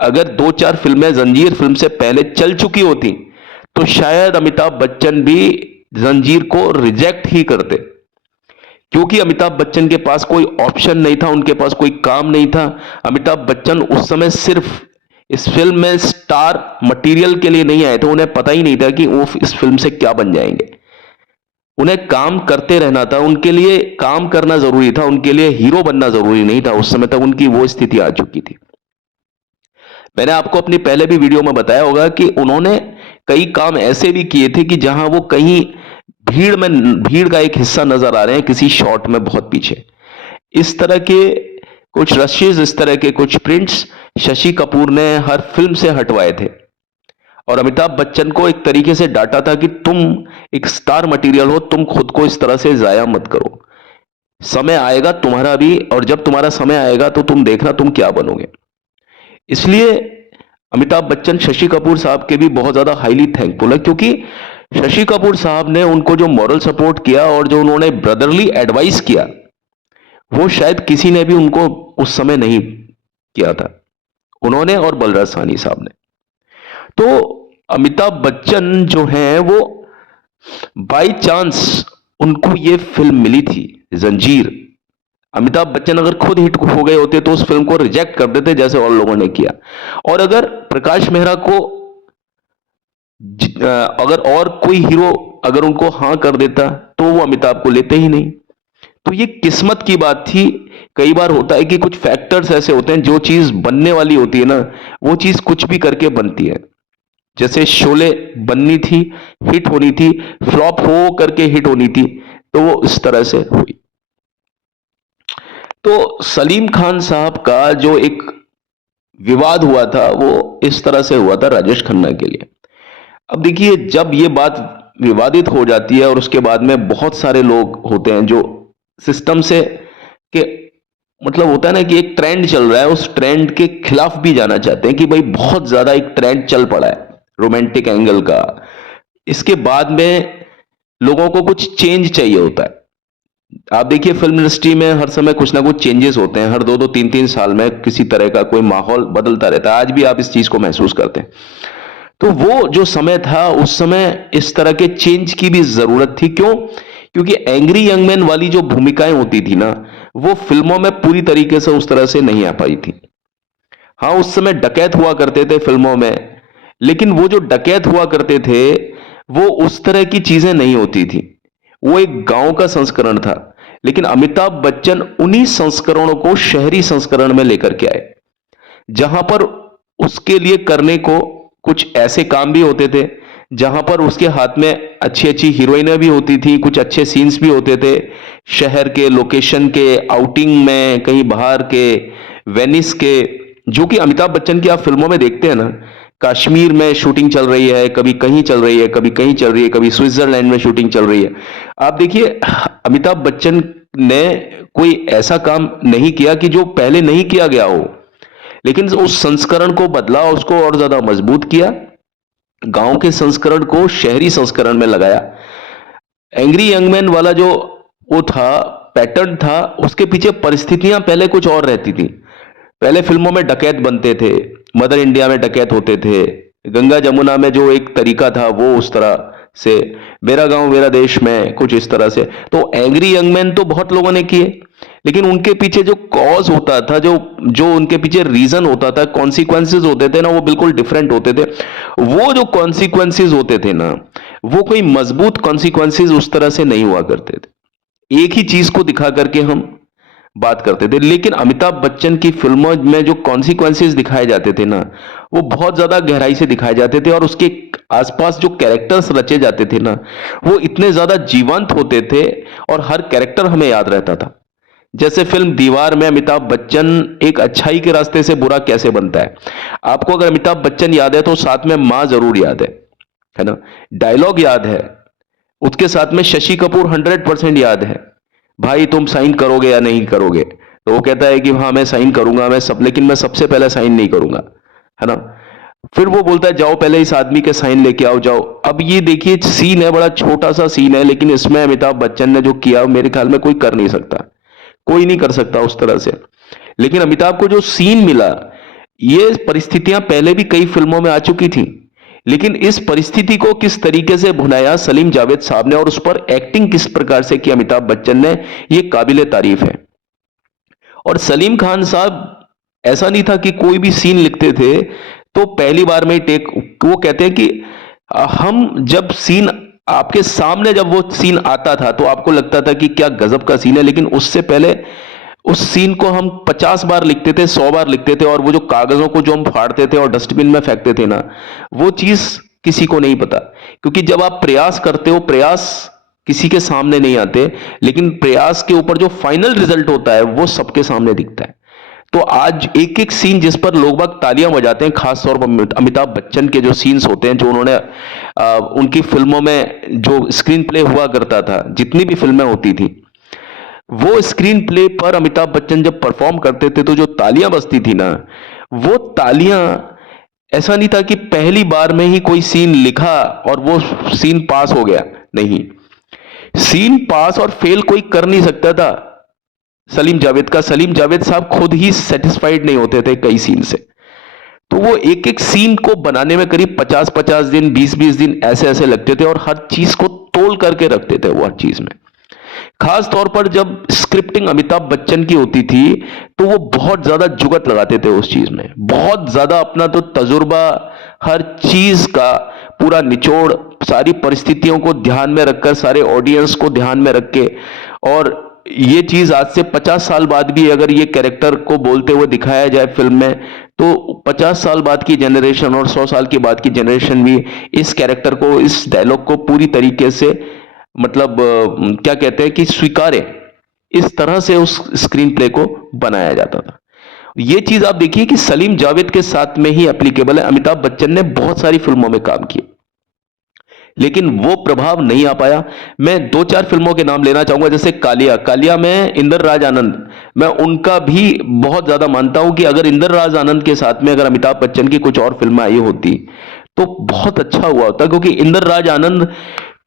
अगर 2-4 फिल्में जंजीर फिल्म से पहले चल चुकी होती तो शायद अमिताभ बच्चन भी जंजीर को रिजेक्ट ही करते, क्योंकि अमिताभ बच्चन के पास कोई ऑप्शन नहीं था, उनके पास कोई काम नहीं था। अमिताभ बच्चन उस समय सिर्फ इस फिल्म में स्टार मटेरियल के लिए नहीं आए थे, उन्हें पता ही नहीं था कि वो इस फिल्म से क्या बन जाएंगे। उन्हें काम करते रहना था, उनके लिए काम करना जरूरी था, उनके लिए हीरो बनना जरूरी नहीं था। उस समय तक उनकी वो स्थिति आ चुकी थी। मैंने आपको अपनी पहले भी वीडियो में बताया होगा कि उन्होंने कई काम ऐसे भी किए थे कि जहां वो कहीं भीड़ का एक हिस्सा नजर आ रहे हैं किसी शॉट में बहुत पीछे। इस तरह के कुछ रशेज, इस तरह के कुछ प्रिंट्स शशि कपूर ने हर फिल्म से हटवाए थे और अमिताभ बच्चन को एक तरीके से डांटा था कि तुम एक स्टार मटेरियल हो, तुम खुद को इस तरह से जाया मत करो, समय आएगा तुम्हारा भी, और जब तुम्हारा समय आएगा तो तुम देखना तुम क्या बनोगे। इसलिए अमिताभ बच्चन शशि कपूर साहब के भी बहुत ज्यादा हाईली थैंकफुल है, क्योंकि शशि कपूर साहब ने उनको जो मॉरल सपोर्ट किया और जो उन्होंने ब्रदरली एडवाइस किया वो शायद किसी ने भी उनको उस समय नहीं किया था, उन्होंने और बलराज साहनी साहब ने। तो अमिताभ बच्चन जो हैं वो बाय चांस उनको ये फिल्म मिली थी जंजीर। अमिताभ बच्चन अगर खुद हिट हो गए होते तो उस फिल्म को रिजेक्ट कर देते जैसे और लोगों ने किया। और अगर प्रकाश मेहरा को अगर और कोई हीरो अगर उनको हां कर देता तो वो अमिताभ को लेते ही नहीं। तो ये किस्मत की बात थी। कई बार होता है कि कुछ फैक्टर्स ऐसे होते हैं, जो चीज बनने वाली होती है ना वो चीज कुछ भी करके बनती है। जैसे शोले बननी थी, हिट होनी थी, फ्लॉप हो करके हिट होनी थी, तो वो इस तरह से हुई। तो सलीम खान साहब का जो एक विवाद हुआ था वो इस तरह से हुआ था राजेश खन्ना के लिए। अब देखिए जब ये बात विवादित हो जाती है और उसके बाद में बहुत सारे लोग होते हैं जो सिस्टम से के मतलब होता है ना कि एक ट्रेंड चल रहा है उस ट्रेंड के खिलाफ भी जाना चाहते हैं कि भाई बहुत ज्यादा एक ट्रेंड चल पड़ा है रोमांटिक एंगल का, इसके बाद में लोगों को कुछ चेंज चाहिए होता है। आप देखिए फिल्म इंडस्ट्री में हर समय कुछ ना कुछ चेंजेस होते हैं, हर 2-2 3-3 साल में किसी तरह का कोई माहौल बदलता रहता है। आज भी आप इस चीज को महसूस करते हैं। तो वो जो समय था उस समय इस तरह के चेंज की भी जरूरत थी। क्यों? क्योंकि एंग्री यंग मैन वाली जो भूमिकाएं होती थी ना वो फिल्मों में पूरी तरीके से उस तरह से नहीं आ पाई थी। हाँ उस समय डकैत हुआ करते थे फिल्मों में, लेकिन वो जो डकैत हुआ करते थे वो उस तरह की चीजें नहीं होती थी, वो एक गांव का संस्करण था। लेकिन अमिताभ बच्चन उन्हीं संस्करणों को शहरी संस्करण में लेकर के आए, जहां पर उसके लिए करने को कुछ ऐसे काम भी होते थे, जहां पर उसके हाथ में अच्छी अच्छी हीरोइनें भी होती थी, कुछ अच्छे सीन्स भी होते थे, शहर के लोकेशन के, आउटिंग में, कहीं बाहर के, वेनिस के, जो कि अमिताभ बच्चन की आप फिल्मों में देखते हैं ना, कश्मीर में शूटिंग चल रही है, कभी कहीं चल रही है, कभी कहीं चल रही है, कभी स्विट्जरलैंड में शूटिंग चल रही है। आप देखिए अमिताभ बच्चन ने कोई ऐसा काम नहीं किया कि जो पहले नहीं किया गया हो, लेकिन उस संस्करण को बदला, उसको और ज्यादा मजबूत किया, गांव के संस्करण को शहरी संस्करण में लगाया। एंग्री यंग मैन वाला जो वो था पैटर्न था, उसके पीछे परिस्थितियां पहले कुछ और रहती थी। पहले फिल्मों में डकैत बनते थे, मदर इंडिया में डकैत होते थे, गंगा जमुना में जो एक तरीका था वो उस तरह से, मेरा गांव मेरा देश में कुछ इस तरह से। तो एंग्री यंग मैन तो बहुत लोगों ने किए, लेकिन उनके पीछे जो कॉज होता था, जो जो उनके पीछे रीजन होता था, कॉन्सिक्वेंसेज होते थे ना, वो बिल्कुल डिफरेंट होते थे। वो जो कॉन्सिक्वेंसेज होते थे ना वो कोई मजबूत कॉन्सिक्वेंसेज उस तरह से नहीं हुआ करते थे। एक ही चीज को दिखा करके हम बात करते थे। लेकिन अमिताभ बच्चन की फिल्मों में जो कॉन्सिक्वेंसेस दिखाए जाते थे ना, वो बहुत ज्यादा गहराई से दिखाए जाते थे, और उसके आसपास जो कैरेक्टर्स रचे जाते थे ना, वो इतने ज्यादा जीवंत होते थे, और हर कैरेक्टर हमें याद रहता था। जैसे फिल्म दीवार में अमिताभ बच्चन एक अच्छाई के रास्ते से बुरा कैसे बनता है। आपको अगर अमिताभ बच्चन याद है तो साथ में मां जरूर याद है ना, डायलॉग याद है, उसके साथ में शशि कपूर 100% याद है। भाई तुम साइन करोगे या नहीं करोगे, तो वो कहता है कि हाँ मैं साइन करूंगा, मैं सब, लेकिन मैं सबसे पहले साइन नहीं करूंगा, है ना। फिर वो बोलता है जाओ पहले इस आदमी के साइन लेके आओ जाओ। अब ये देखिए सीन है, बड़ा छोटा सा सीन है, लेकिन इसमें अमिताभ बच्चन ने जो किया मेरे ख्याल में कोई कर नहीं सकता, कोई नहीं कर सकता उस तरह से। लेकिन अमिताभ को जो सीन मिला, ये परिस्थितियां पहले भी कई फिल्मों में आ चुकी थी, लेकिन इस परिस्थिति को किस तरीके से भुनाया सलीम जावेद साहब ने, और उस पर एक्टिंग किस प्रकार से की अमिताभ बच्चन ने, ये काबिले तारीफ है। और सलीम खान साहब, ऐसा नहीं था कि कोई भी सीन लिखते थे तो पहली बार में टेक, वो कहते हैं कि हम जब सीन आपके सामने, जब वो सीन आता था तो आपको लगता था कि क्या गजब का सीन है, लेकिन उससे पहले उस सीन को हम 50 बार लिखते थे, 100 बार लिखते थे, और वो जो कागजों को जो हम फाड़ते थे और डस्टबिन में फेंकते थे ना, वो चीज किसी को नहीं पता। क्योंकि जब आप प्रयास करते हो, प्रयास किसी के सामने नहीं आते, लेकिन प्रयास के ऊपर जो फाइनल रिजल्ट होता है वो सबके सामने दिखता है। तो आज एक एक सीन जिस पर लोग बाग तालियां बजाते हैं, खास तौर पर अमिताभ बच्चन के जो सीन्स होते हैं, जो उन्होंने उनकी फिल्मों में जो स्क्रीन प्ले हुआ करता था, जितनी भी फिल्में होती थी, वो स्क्रीन प्ले पर अमिताभ बच्चन जब परफॉर्म करते थे तो जो तालियां बजती थी ना, वो तालियां, ऐसा नहीं था कि पहली बार में ही कोई सीन लिखा और वो सीन पास हो गया, नहीं, सीन पास और फेल कोई कर नहीं सकता था सलीम जावेद का। सलीम जावेद साहब खुद ही सेटिस्फाइड नहीं होते थे कई सीन से, तो वो एक एक सीन को बनाने में करीब 50-50 दिन, 20-20 दिन ऐसे ऐसे लगते थे, और हर चीज को तोल करके रखते थे वो हर चीज में। खास तौर पर जब स्क्रिप्टिंग अमिताभ बच्चन की होती थी तो वो बहुत ज्यादा जुगत लगाते थे उस चीज में, बहुत ज्यादा अपना तो तजुर्बा, हर चीज का पूरा निचोड़, सारी परिस्थितियों को ध्यान में रखकर, सारे ऑडियंस को ध्यान में रख के। और ये चीज आज से 50 साल बाद भी अगर ये कैरेक्टर को बोलते हुए दिखाया जाए फिल्म में, तो 50 साल बाद की जनरेशन और 100 साल के बाद की जनरेशन भी इस कैरेक्टर को, इस डायलॉग को पूरी तरीके से, मतलब क्या कहते हैं कि स्वीकारे, इस तरह से उस स्क्रीन प्ले को बनाया जाता था। ये चीज आप देखिए कि सलीम जावेद के साथ में ही एप्लीकेबल है। अमिताभ बच्चन ने बहुत सारी फिल्मों में काम किया, लेकिन वो प्रभाव नहीं आ पाया। मैं 2-4 फिल्मों के नाम लेना चाहूंगा, जैसे कालिया। कालिया में इंदर राज आनंद, मैं उनका भी बहुत ज्यादा मानता हूं कि अगर इंदर राज आनंद के साथ में अगर अमिताभ बच्चन की कुछ और फिल्में आई होती तो बहुत अच्छा हुआ होता, क्योंकि इंदर राज आनंद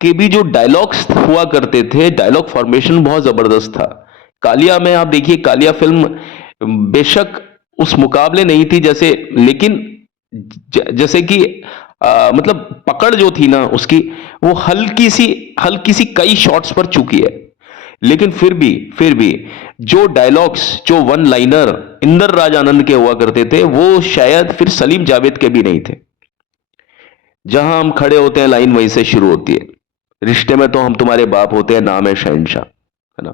के भी जो डायलॉग्स हुआ करते थे, डायलॉग फॉर्मेशन बहुत जबरदस्त था। कालिया में आप देखिए, कालिया फिल्म बेशक उस मुकाबले नहीं थी जैसे, लेकिन जैसे कि मतलब पकड़ जो थी ना उसकी, वो हल्की सी कई शॉट्स पर चुकी है, लेकिन फिर भी जो डायलॉग्स, जो वन लाइनर इंदर राज आनंद के हुआ करते थे, वो शायद फिर सलीम जावेद के भी नहीं थे। जहां हम खड़े होते हैं लाइन वहीं से शुरू होती है, रिश्ते में तो हम तुम्हारे बाप होते हैं, नाम है शहंशाह, है ना।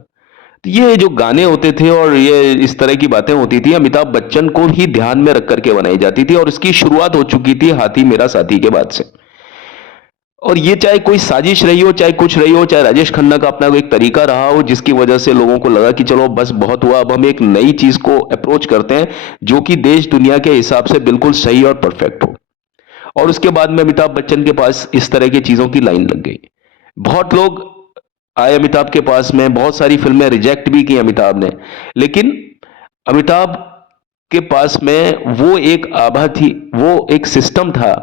तो ये जो गाने होते थे और ये इस तरह की बातें होती थी, अमिताभ बच्चन को ही ध्यान में रख करके बनाई जाती थी, और इसकी शुरुआत हो चुकी थी हाथी मेरा साथी के बाद से। और ये चाहे कोई साजिश रही हो, चाहे कुछ रही हो, चाहे राजेश खन्ना का अपना एक तरीका रहा हो जिसकी वजह से लोगों को लगा कि चलो बस बहुत हुआ, अब हम एक नई चीज को अप्रोच करते हैं जो कि देश दुनिया के हिसाब से बिल्कुल सही और परफेक्ट हो। और उसके बाद में अमिताभ बच्चन के पास इस तरह की चीजों की लाइन लग गई। बहुत लोग आए अमिताभ के पास में, बहुत सारी फिल्में रिजेक्ट भी की अमिताभ ने, लेकिन अमिताभ के पास में वो एक आभा थी, वो एक सिस्टम था,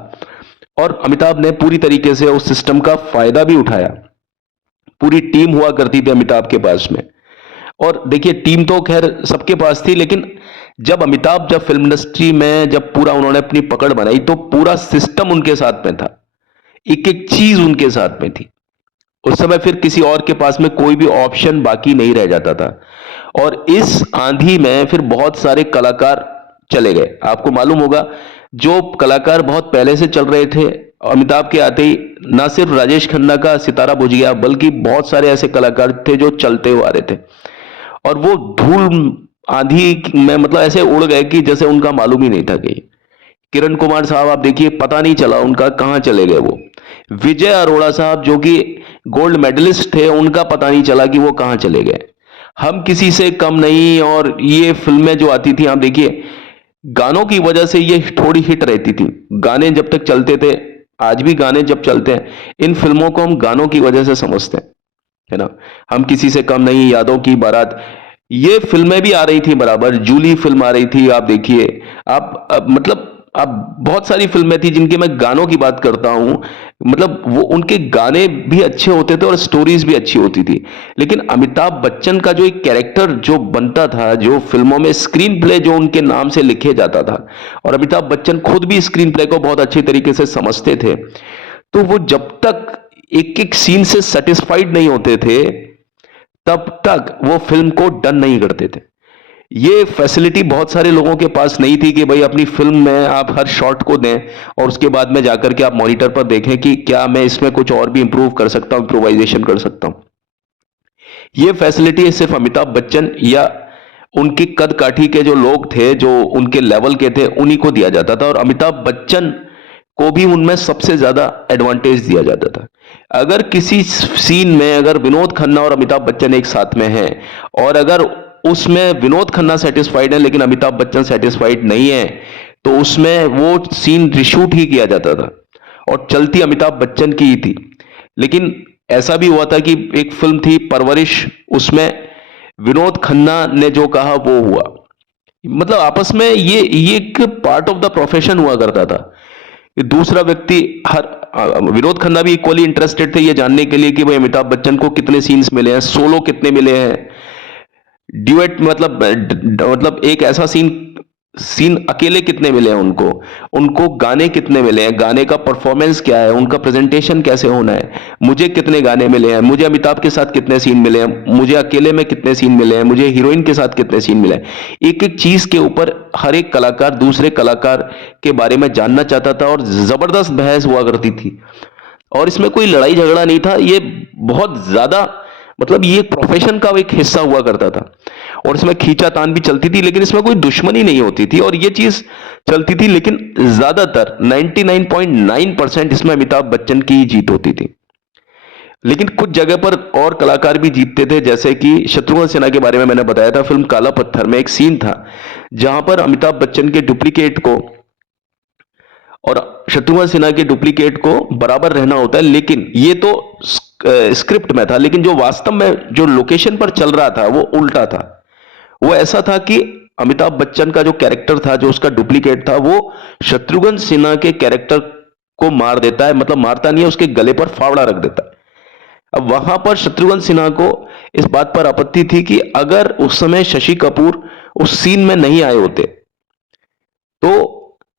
और अमिताभ ने पूरी तरीके से उस सिस्टम का फायदा भी उठाया। पूरी टीम हुआ करती थी अमिताभ के पास में, और देखिए टीम तो खैर सबके पास थी, लेकिन जब फिल्म इंडस्ट्री में जब पूरा उन्होंने अपनी पकड़ बनाई तो पूरा सिस्टम उनके साथ में था, एक एक चीज उनके साथ में थी। उस समय फिर किसी और के पास में कोई भी ऑप्शन बाकी नहीं रह जाता था, और इस आंधी में फिर बहुत सारे कलाकार चले गए। आपको मालूम होगा जो कलाकार बहुत पहले से चल रहे थे अमिताभ के आते ही ना सिर्फ राजेश खन्ना का सितारा बुझ गया, बल्कि बहुत सारे ऐसे कलाकार थे जो चलते हुए आ रहे थे, और वो धूल आंधी में मतलब ऐसे उड़ गए कि जैसे उनका मालूम ही नहीं था कहीं। किरण कुमार साहब आप देखिए, पता नहीं चला उनका कहां चले गए वो। विजय अरोड़ा साहब जो कि गोल्ड मेडलिस्ट थे, उनका पता नहीं चला कि वो कहां चले गए। हम किसी से कम नहीं, और ये फिल्में जो आती थी आप देखिए, गानों की वजह से ये थोड़ी हिट रहती थी। गाने जब तक चलते थे, आज भी गाने जब चलते हैं, इन फिल्मों को हम गानों की वजह से समझते हैं, है ना। हम किसी से कम नहीं, यादों की बारात, ये फिल्में भी आ रही थी बराबर। जूली फिल्म आ रही थी, आप देखिए। आप मतलब अब बहुत सारी फिल्में थी जिनके मैं गानों की बात करता हूं, मतलब वो उनके गाने भी अच्छे होते थे और स्टोरीज भी अच्छी होती थी। लेकिन अमिताभ बच्चन का जो एक कैरेक्टर जो बनता था, जो फिल्मों में स्क्रीन प्ले जो उनके नाम से लिखे जाता था, और अमिताभ बच्चन खुद भी स्क्रीन प्ले को बहुत अच्छी तरीके से समझते थे, तो वो जब तक एक एक सीन से सेटिस्फाइड नहीं होते थे, तब तक वो फिल्म को डन नहीं करते थे। ये फैसिलिटी बहुत सारे लोगों के पास नहीं थी कि भाई अपनी फिल्म में आप हर शॉट को दें और उसके बाद में जाकर के आप मॉनिटर पर देखें कि क्या मैं इसमें कुछ और भी इंप्रूव कर सकता हूं, इम्प्रोवाइजेशन कर सकता हूं। ये फैसिलिटी सिर्फ अमिताभ बच्चन या उनकी कद काठी के जो लोग थे, जो उनके लेवल के थे, उन्हीं को दिया जाता था, और अमिताभ बच्चन को भी उनमें सबसे ज्यादा एडवांटेज दिया जाता था। अगर किसी सीन में अगर विनोद खन्ना और अमिताभ बच्चन एक साथ में हैं, और अगर उसमें विनोद खन्ना सेटिस्फाइड है लेकिन अमिताभ बच्चन सेटिस्फाइड नहीं है, तो उसमें वो सीन रिशूट ही किया जाता था, और चलती अमिताभ बच्चन की ही थी। लेकिन ऐसा भी हुआ था कि एक फिल्म थी परवरिश, उसमें विनोद खन्ना ने जो कहा वो हुआ। मतलब आपस में ये एक पार्ट ऑफ द प्रोफेशन हुआ करता था। दूसरा व्यक्ति हर विनोद खन्ना भी इक्वली इंटरेस्टेड थे ये जानने के लिए कि भाई अमिताभ बच्चन को कितने सीन्स मिले हैं, सोलो कितने मिले हैं, ड्यूएट मतलब एक ऐसा सीन सीन अकेले कितने मिले हैं उनको, उनको गाने कितने मिले हैं, गाने का परफॉर्मेंस क्या है, उनका प्रेजेंटेशन कैसे होना है, मुझे कितने गाने मिले हैं, मुझे अमिताभ के साथ कितने सीन मिले हैं, मुझे अकेले में कितने सीन मिले हैं, मुझे हीरोइन के साथ कितने सीन मिले हैं। एक एक चीज के ऊपर हर एक कलाकार दूसरे कलाकार के बारे में जानना चाहता था, और जबरदस्त बहस हुआ करती थी, और इसमें कोई लड़ाई झगड़ा नहीं था। ये बहुत ज्यादा मतलब ये प्रोफेशन का एक हिस्सा हुआ करता था, और इसमें खींचातान भी चलती थी, लेकिन इसमें कोई दुश्मनी नहीं होती थी, और ये चीज चलती थी। लेकिन ज्यादातर 99.9% इसमें अमिताभ बच्चन की ही जीत होती थी। लेकिन कुछ जगह पर और कलाकार भी जीतते थे, जैसे कि शत्रुघ्न सिन्हा के बारे में मैंने बताया था। फिल्म काला पत्थर में एक सीन था जहां पर अमिताभ बच्चन के डुप्लीकेट को और शत्रुघ्न सिन्हा के डुप्लीकेट को बराबर रहना होता है, लेकिन ये तो स्क्रिप्ट में था, लेकिन जो वास्तव में जो लोकेशन पर चल रहा था वो उल्टा था। वो ऐसा था कि अमिताभ बच्चन का जो कैरेक्टर था, जो उसका डुप्लीकेट था, वो शत्रुघ्न सिन्हा के कैरेक्टर को मार देता है, मतलब मारता नहीं है, उसके गले पर फावड़ा रख देता है। अब वहां पर शत्रुघ्न सिन्हा को इस बात पर आपत्ति थी कि अगर उस समय शशि कपूर उस सीन में नहीं आए होते, तो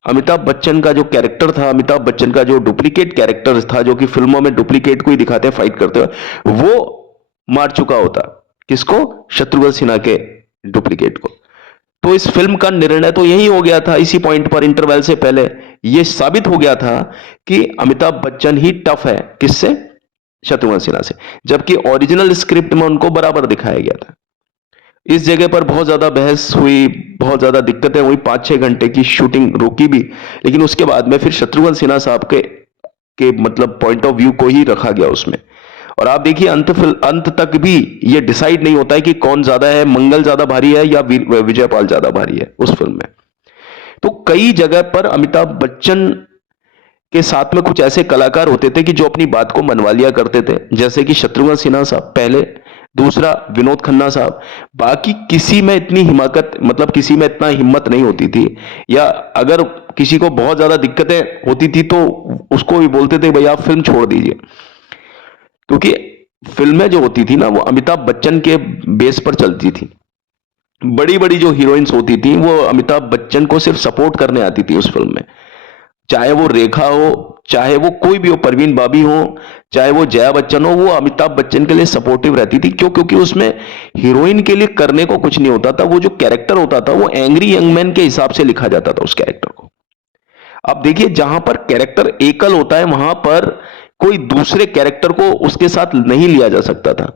अमिताभ बच्चन का जो कैरेक्टर था, अमिताभ बच्चन का जो डुप्लीकेट कैरेक्टर था, जो कि फिल्मों में डुप्लीकेट को ही दिखाते हैं फाइट करते हुए, वो मार चुका होता। किसको? शत्रुघ्न सिन्हा के डुप्लीकेट को। तो इस फिल्म का निर्णय तो यही हो गया था, इसी पॉइंट पर इंटरवल से पहले यह साबित हो गया था कि अमिताभ बच्चन ही टफ है। किससे? शत्रुघ्न सिन्हा से। जबकि ओरिजिनल स्क्रिप्ट में उनको बराबर दिखाया गया था। इस जगह पर बहुत ज्यादा बहस हुई, बहुत ज्यादा दिक्कतें हुई, 5-6 घंटे की शूटिंग रुकी भी, लेकिन उसके बाद में फिर शत्रुघ्न सिन्हा साहब के मतलब पॉइंट ऑफ व्यू को ही रखा गया उसमें। और आप देखिए अंत तक भी ये डिसाइड नहीं होता है कि कौन ज्यादा है, मंगल ज्यादा भारी है या विजयपाल ज्यादा भारी है उस फिल्म में। तो कई जगह पर अमिताभ बच्चन के साथ में कुछ ऐसे कलाकार होते थे कि जो अपनी बात को मनवा लिया करते थे, जैसे कि शत्रुघ्न सिन्हा साहब पहले, दूसरा विनोद खन्ना साहब। बाकी किसी में इतनी हिमाकत मतलब किसी में इतना हिम्मत नहीं होती थी, या अगर किसी को बहुत ज्यादा दिक्कतें होती थी तो उसको भी बोलते थे भाई आप फिल्म छोड़ दीजिए। क्योंकि फिल्में जो होती थी ना, वो अमिताभ बच्चन के बेस पर चलती थी। बड़ी बड़ी जो हीरोइंस होती थी वो अमिताभ बच्चन को सिर्फ सपोर्ट करने आती थी उस फिल्म में, चाहे वो रेखा हो, चाहे वो कोई भी हो, परवीन बाबी हो, चाहे वो जया बच्चन हो, वो अमिताभ बच्चन के लिए सपोर्टिव रहती थी। क्यों? क्योंकि उसमें हीरोइन के लिए करने को कुछ नहीं होता था। वो जो कैरेक्टर होता था वो एंग्री यंग मैन के हिसाब से लिखा जाता था उस कैरेक्टर को। अब देखिए, जहां पर कैरेक्टर एकल होता है वहां पर कोई दूसरे कैरेक्टर को उसके साथ नहीं लिया जा सकता था।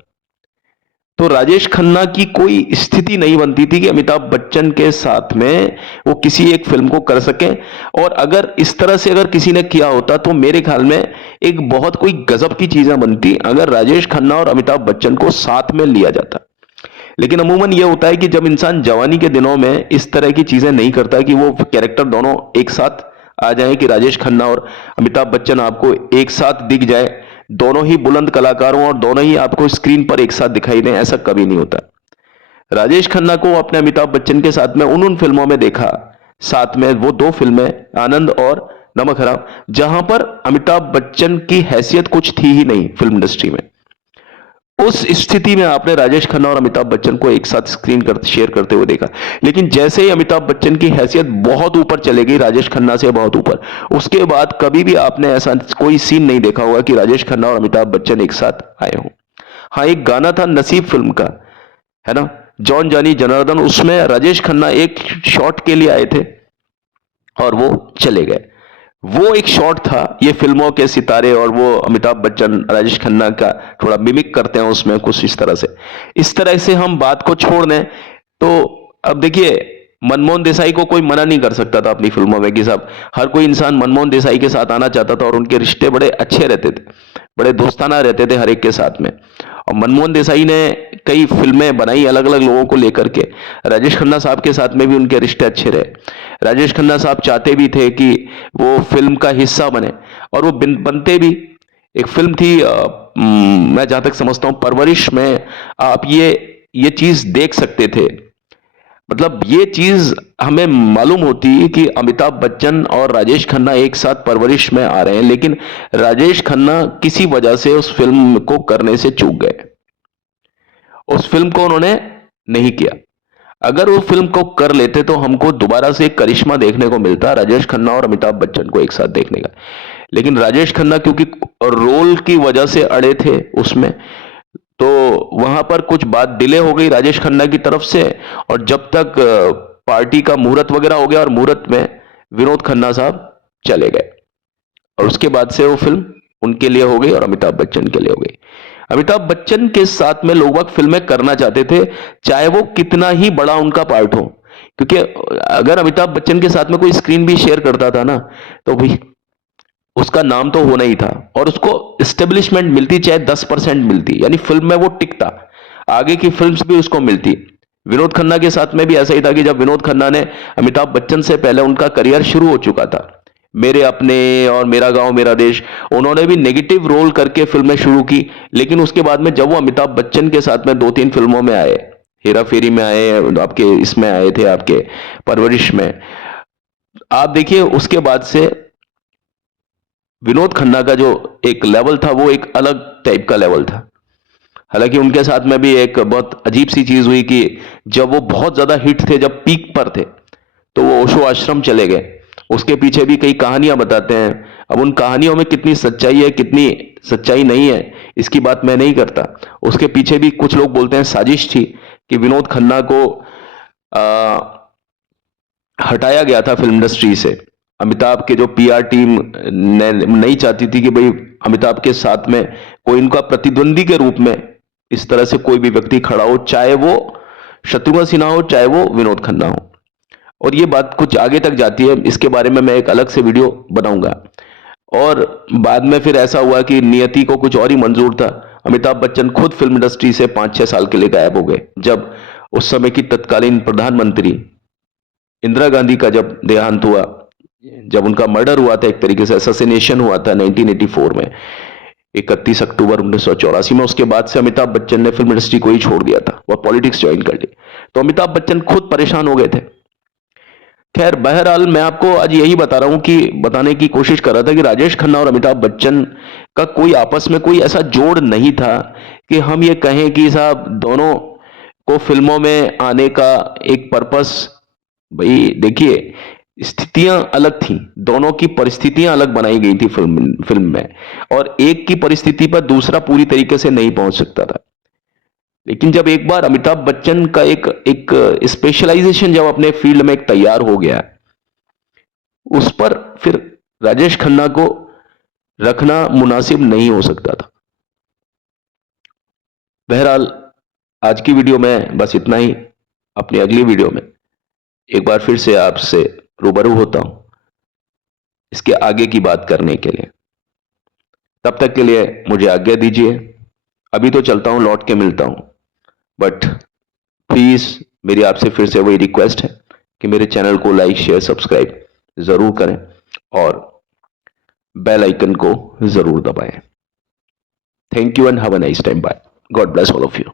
तो राजेश खन्ना की कोई स्थिति नहीं बनती थी कि अमिताभ बच्चन के साथ में वो किसी एक फिल्म को कर सकें। और अगर इस तरह से अगर किसी ने किया होता तो मेरे ख्याल में एक बहुत कोई गजब की चीजें बनती अगर राजेश खन्ना और अमिताभ बच्चन को साथ में लिया जाता। लेकिन अमूमन यह होता है कि जब इंसान जवानी के दिनों में इस तरह की चीजें नहीं करता कि वो कैरेक्टर दोनों एक साथ आ जाएं, कि राजेश खन्ना और अमिताभ बच्चन आपको एक साथ दिख जाए, दोनों ही बुलंद कलाकार हों और दोनों ही आपको स्क्रीन पर एक साथ दिखाई दें, ऐसा कभी नहीं होता। राजेश खन्ना को अपने अमिताभ बच्चन के साथ में उन उन फिल्मों में देखा, साथ में वो दो फिल्में आनंद और नमक हराम, जहां पर अमिताभ बच्चन की हैसियत कुछ थी ही नहीं फिल्म इंडस्ट्री में। उस स्थिति में आपने राजेश खन्ना और अमिताभ बच्चन को एक साथ स्क्रीन शेयर करते हुए देखा। लेकिन जैसे ही अमिताभ बच्चन की हैसियत बहुत ऊपर चले गई, राजेश खन्ना से बहुत ऊपर, उसके बाद कभी भी आपने ऐसा कोई सीन नहीं देखा होगा कि राजेश खन्ना और अमिताभ बच्चन एक साथ आए हों। हाँ, एक गाना था नसीब फिल्म का, है ना, जॉन जानी जनार्दन, उसमें राजेश खन्ना एक शॉट के लिए आए थे और वो चले गए। वो एक शॉट था। ये फिल्मों के सितारे और वो अमिताभ बच्चन राजेश खन्ना का थोड़ा मिमिक करते हैं उसमें कुछ इस तरह से हम बात को छोड़ दें तो अब देखिए, मनमोहन देसाई को कोई मना नहीं कर सकता था अपनी फिल्मों में कि साहब हर कोई इंसान मनमोहन देसाई के साथ आना चाहता था और उनके रिश्ते बड़े अच्छे रहते थे, बड़े दोस्ताना रहते थे हर एक के साथ में। और मनमोहन देसाई ने कई फिल्में बनाई अलग अलग लोगों को लेकर के। राजेश खन्ना साहब के साथ में भी उनके रिश्ते अच्छे रहे। राजेश खन्ना साहब चाहते भी थे कि वो फिल्म का हिस्सा बने और वो बनते भी। एक फिल्म थी मैं जहां तक समझता हूं परवरिश में आप ये चीज देख सकते थे। मतलब ये चीज हमें मालूम होती कि अमिताभ बच्चन और राजेश खन्ना एक साथ परवरिश में आ रहे हैं, लेकिन राजेश खन्ना किसी वजह से उस फिल्म को करने से चूक गए। उस फिल्म को उन्होंने नहीं किया। अगर वो फिल्म को कर लेते तो हमको दोबारा से एक करिश्मा देखने को मिलता, राजेश खन्ना और अमिताभ बच्चन को एक साथ देखने का। लेकिन राजेश खन्ना क्योंकि रोल की वजह से अड़े थे उसमें, तो वहां पर कुछ बात डिले हो गई राजेश खन्ना की तरफ से। और जब तक पार्टी का मुहूर्त वगैरह हो गया और मुहूर्त में विनोद खन्ना साहब चले गए और उसके बाद से वो फिल्म उनके लिए हो गई और अमिताभ बच्चन के लिए हो गई। अमिताभ बच्चन के साथ में लोग वक्त फिल्में करना चाहते थे, चाहे वो कितना ही बड़ा उनका पार्ट हो, क्योंकि अगर अमिताभ बच्चन के साथ में कोई स्क्रीन भी शेयर करता था ना, तो भाई उसका नाम तो होना ही था और उसको एस्टेब्लिशमेंट मिलती, चाहे 10% मिलती, यानी फिल्म में वो टिकता, आगे की फिल्म्स भी उसको मिलती। विनोद खन्ना के साथ में भी ऐसा ही था कि जब विनोद खन्ना ने अमिताभ बच्चन से पहले उनका करियर शुरू हो चुका था, मेरे अपने और मेरा गांव मेरा देश, उन्होंने भी नेगेटिव रोल करके फिल्में शुरू की। लेकिन उसके बाद में जब वो अमिताभ बच्चन के साथ में 2-3 फिल्मों में आए, हेरा फेरी में आए, आपके इसमें आए थे, आपके परवरिश में, आप देखिए उसके बाद से विनोद खन्ना का जो एक लेवल था वो एक अलग टाइप का लेवल था। हालांकि उनके साथ में भी एक बहुत अजीब सी चीज हुई कि जब वो बहुत ज्यादा हिट थे, जब पीक पर थे, तो वो ओशो आश्रम चले गए। उसके पीछे भी कई कहानियां बताते हैं। अब उन कहानियों में कितनी सच्चाई है कितनी सच्चाई नहीं है इसकी बात मैं नहीं करता। उसके पीछे भी कुछ लोग बोलते हैं साजिश थी कि विनोद खन्ना को हटाया गया था फिल्म इंडस्ट्री से। अमिताभ के जो पीआर टीम नहीं चाहती थी कि भाई अमिताभ के साथ में कोई इनका प्रतिद्वंदी के रूप में इस तरह से कोई भी व्यक्ति खड़ा हो, चाहे वो शत्रुघ्न सिन्हा हो चाहे वो विनोद खन्ना हो। और ये बात कुछ आगे तक जाती है, इसके बारे में मैं एक अलग से वीडियो बनाऊंगा। और बाद में फिर ऐसा हुआ कि नियति को कुछ और ही मंजूर था। अमिताभ बच्चन खुद फिल्म इंडस्ट्री से 5-6 साल के लिए गायब हो गए, जब उस समय की तत्कालीन प्रधानमंत्री इंदिरा गांधी का जब देहांत हुआ, जब उनका मर्डर हुआ था, एक तरीके से असैसिनेशन हुआ था 1984 में, 31 अक्टूबर 1984 में। उसके बाद से अमिताभ बच्चन ने फिल्म इंडस्ट्री को ही छोड़ दिया था और पॉलिटिक्स ज्वाइन कर ली। तो अमिताभ बच्चन खुद परेशान हो गए थे। खैर, बहरहाल मैं आपको आज यही बता रहा हूं कि बताने की कोशिश कर रहा था कि राजेश खन्ना और अमिताभ बच्चन का कोई आपस में कोई ऐसा जोड़ नहीं था कि हम ये कहें कि साहब दोनों को फिल्मों में आने का एक पर्पस। भाई देखिए, स्थितियां अलग थी, दोनों की परिस्थितियां अलग बनाई गई थी फिल्म में, और एक की परिस्थिति पर दूसरा पूरी तरीके से नहीं पहुंच सकता था। लेकिन जब एक बार अमिताभ बच्चन का एक एक स्पेशलाइजेशन जब अपने फील्ड में एक तैयार हो गया, उस पर फिर राजेश खन्ना को रखना मुनासिब नहीं हो सकता था। बहरहाल आज की वीडियो में बस इतना ही। अपनी अगली वीडियो में एक बार फिर से आपसे रूबरू होता हूं इसके आगे की बात करने के लिए। तब तक के लिए मुझे आज्ञा दीजिए। अभी तो चलता हूं, लौट के मिलता हूं, बट प्लीज मेरी आपसे फिर से वही रिक्वेस्ट है कि मेरे चैनल को लाइक शेयर सब्सक्राइब जरूर करें और बेल आइकन को जरूर दबाएं। Thank you and have a nice time. Bye. God bless all of you.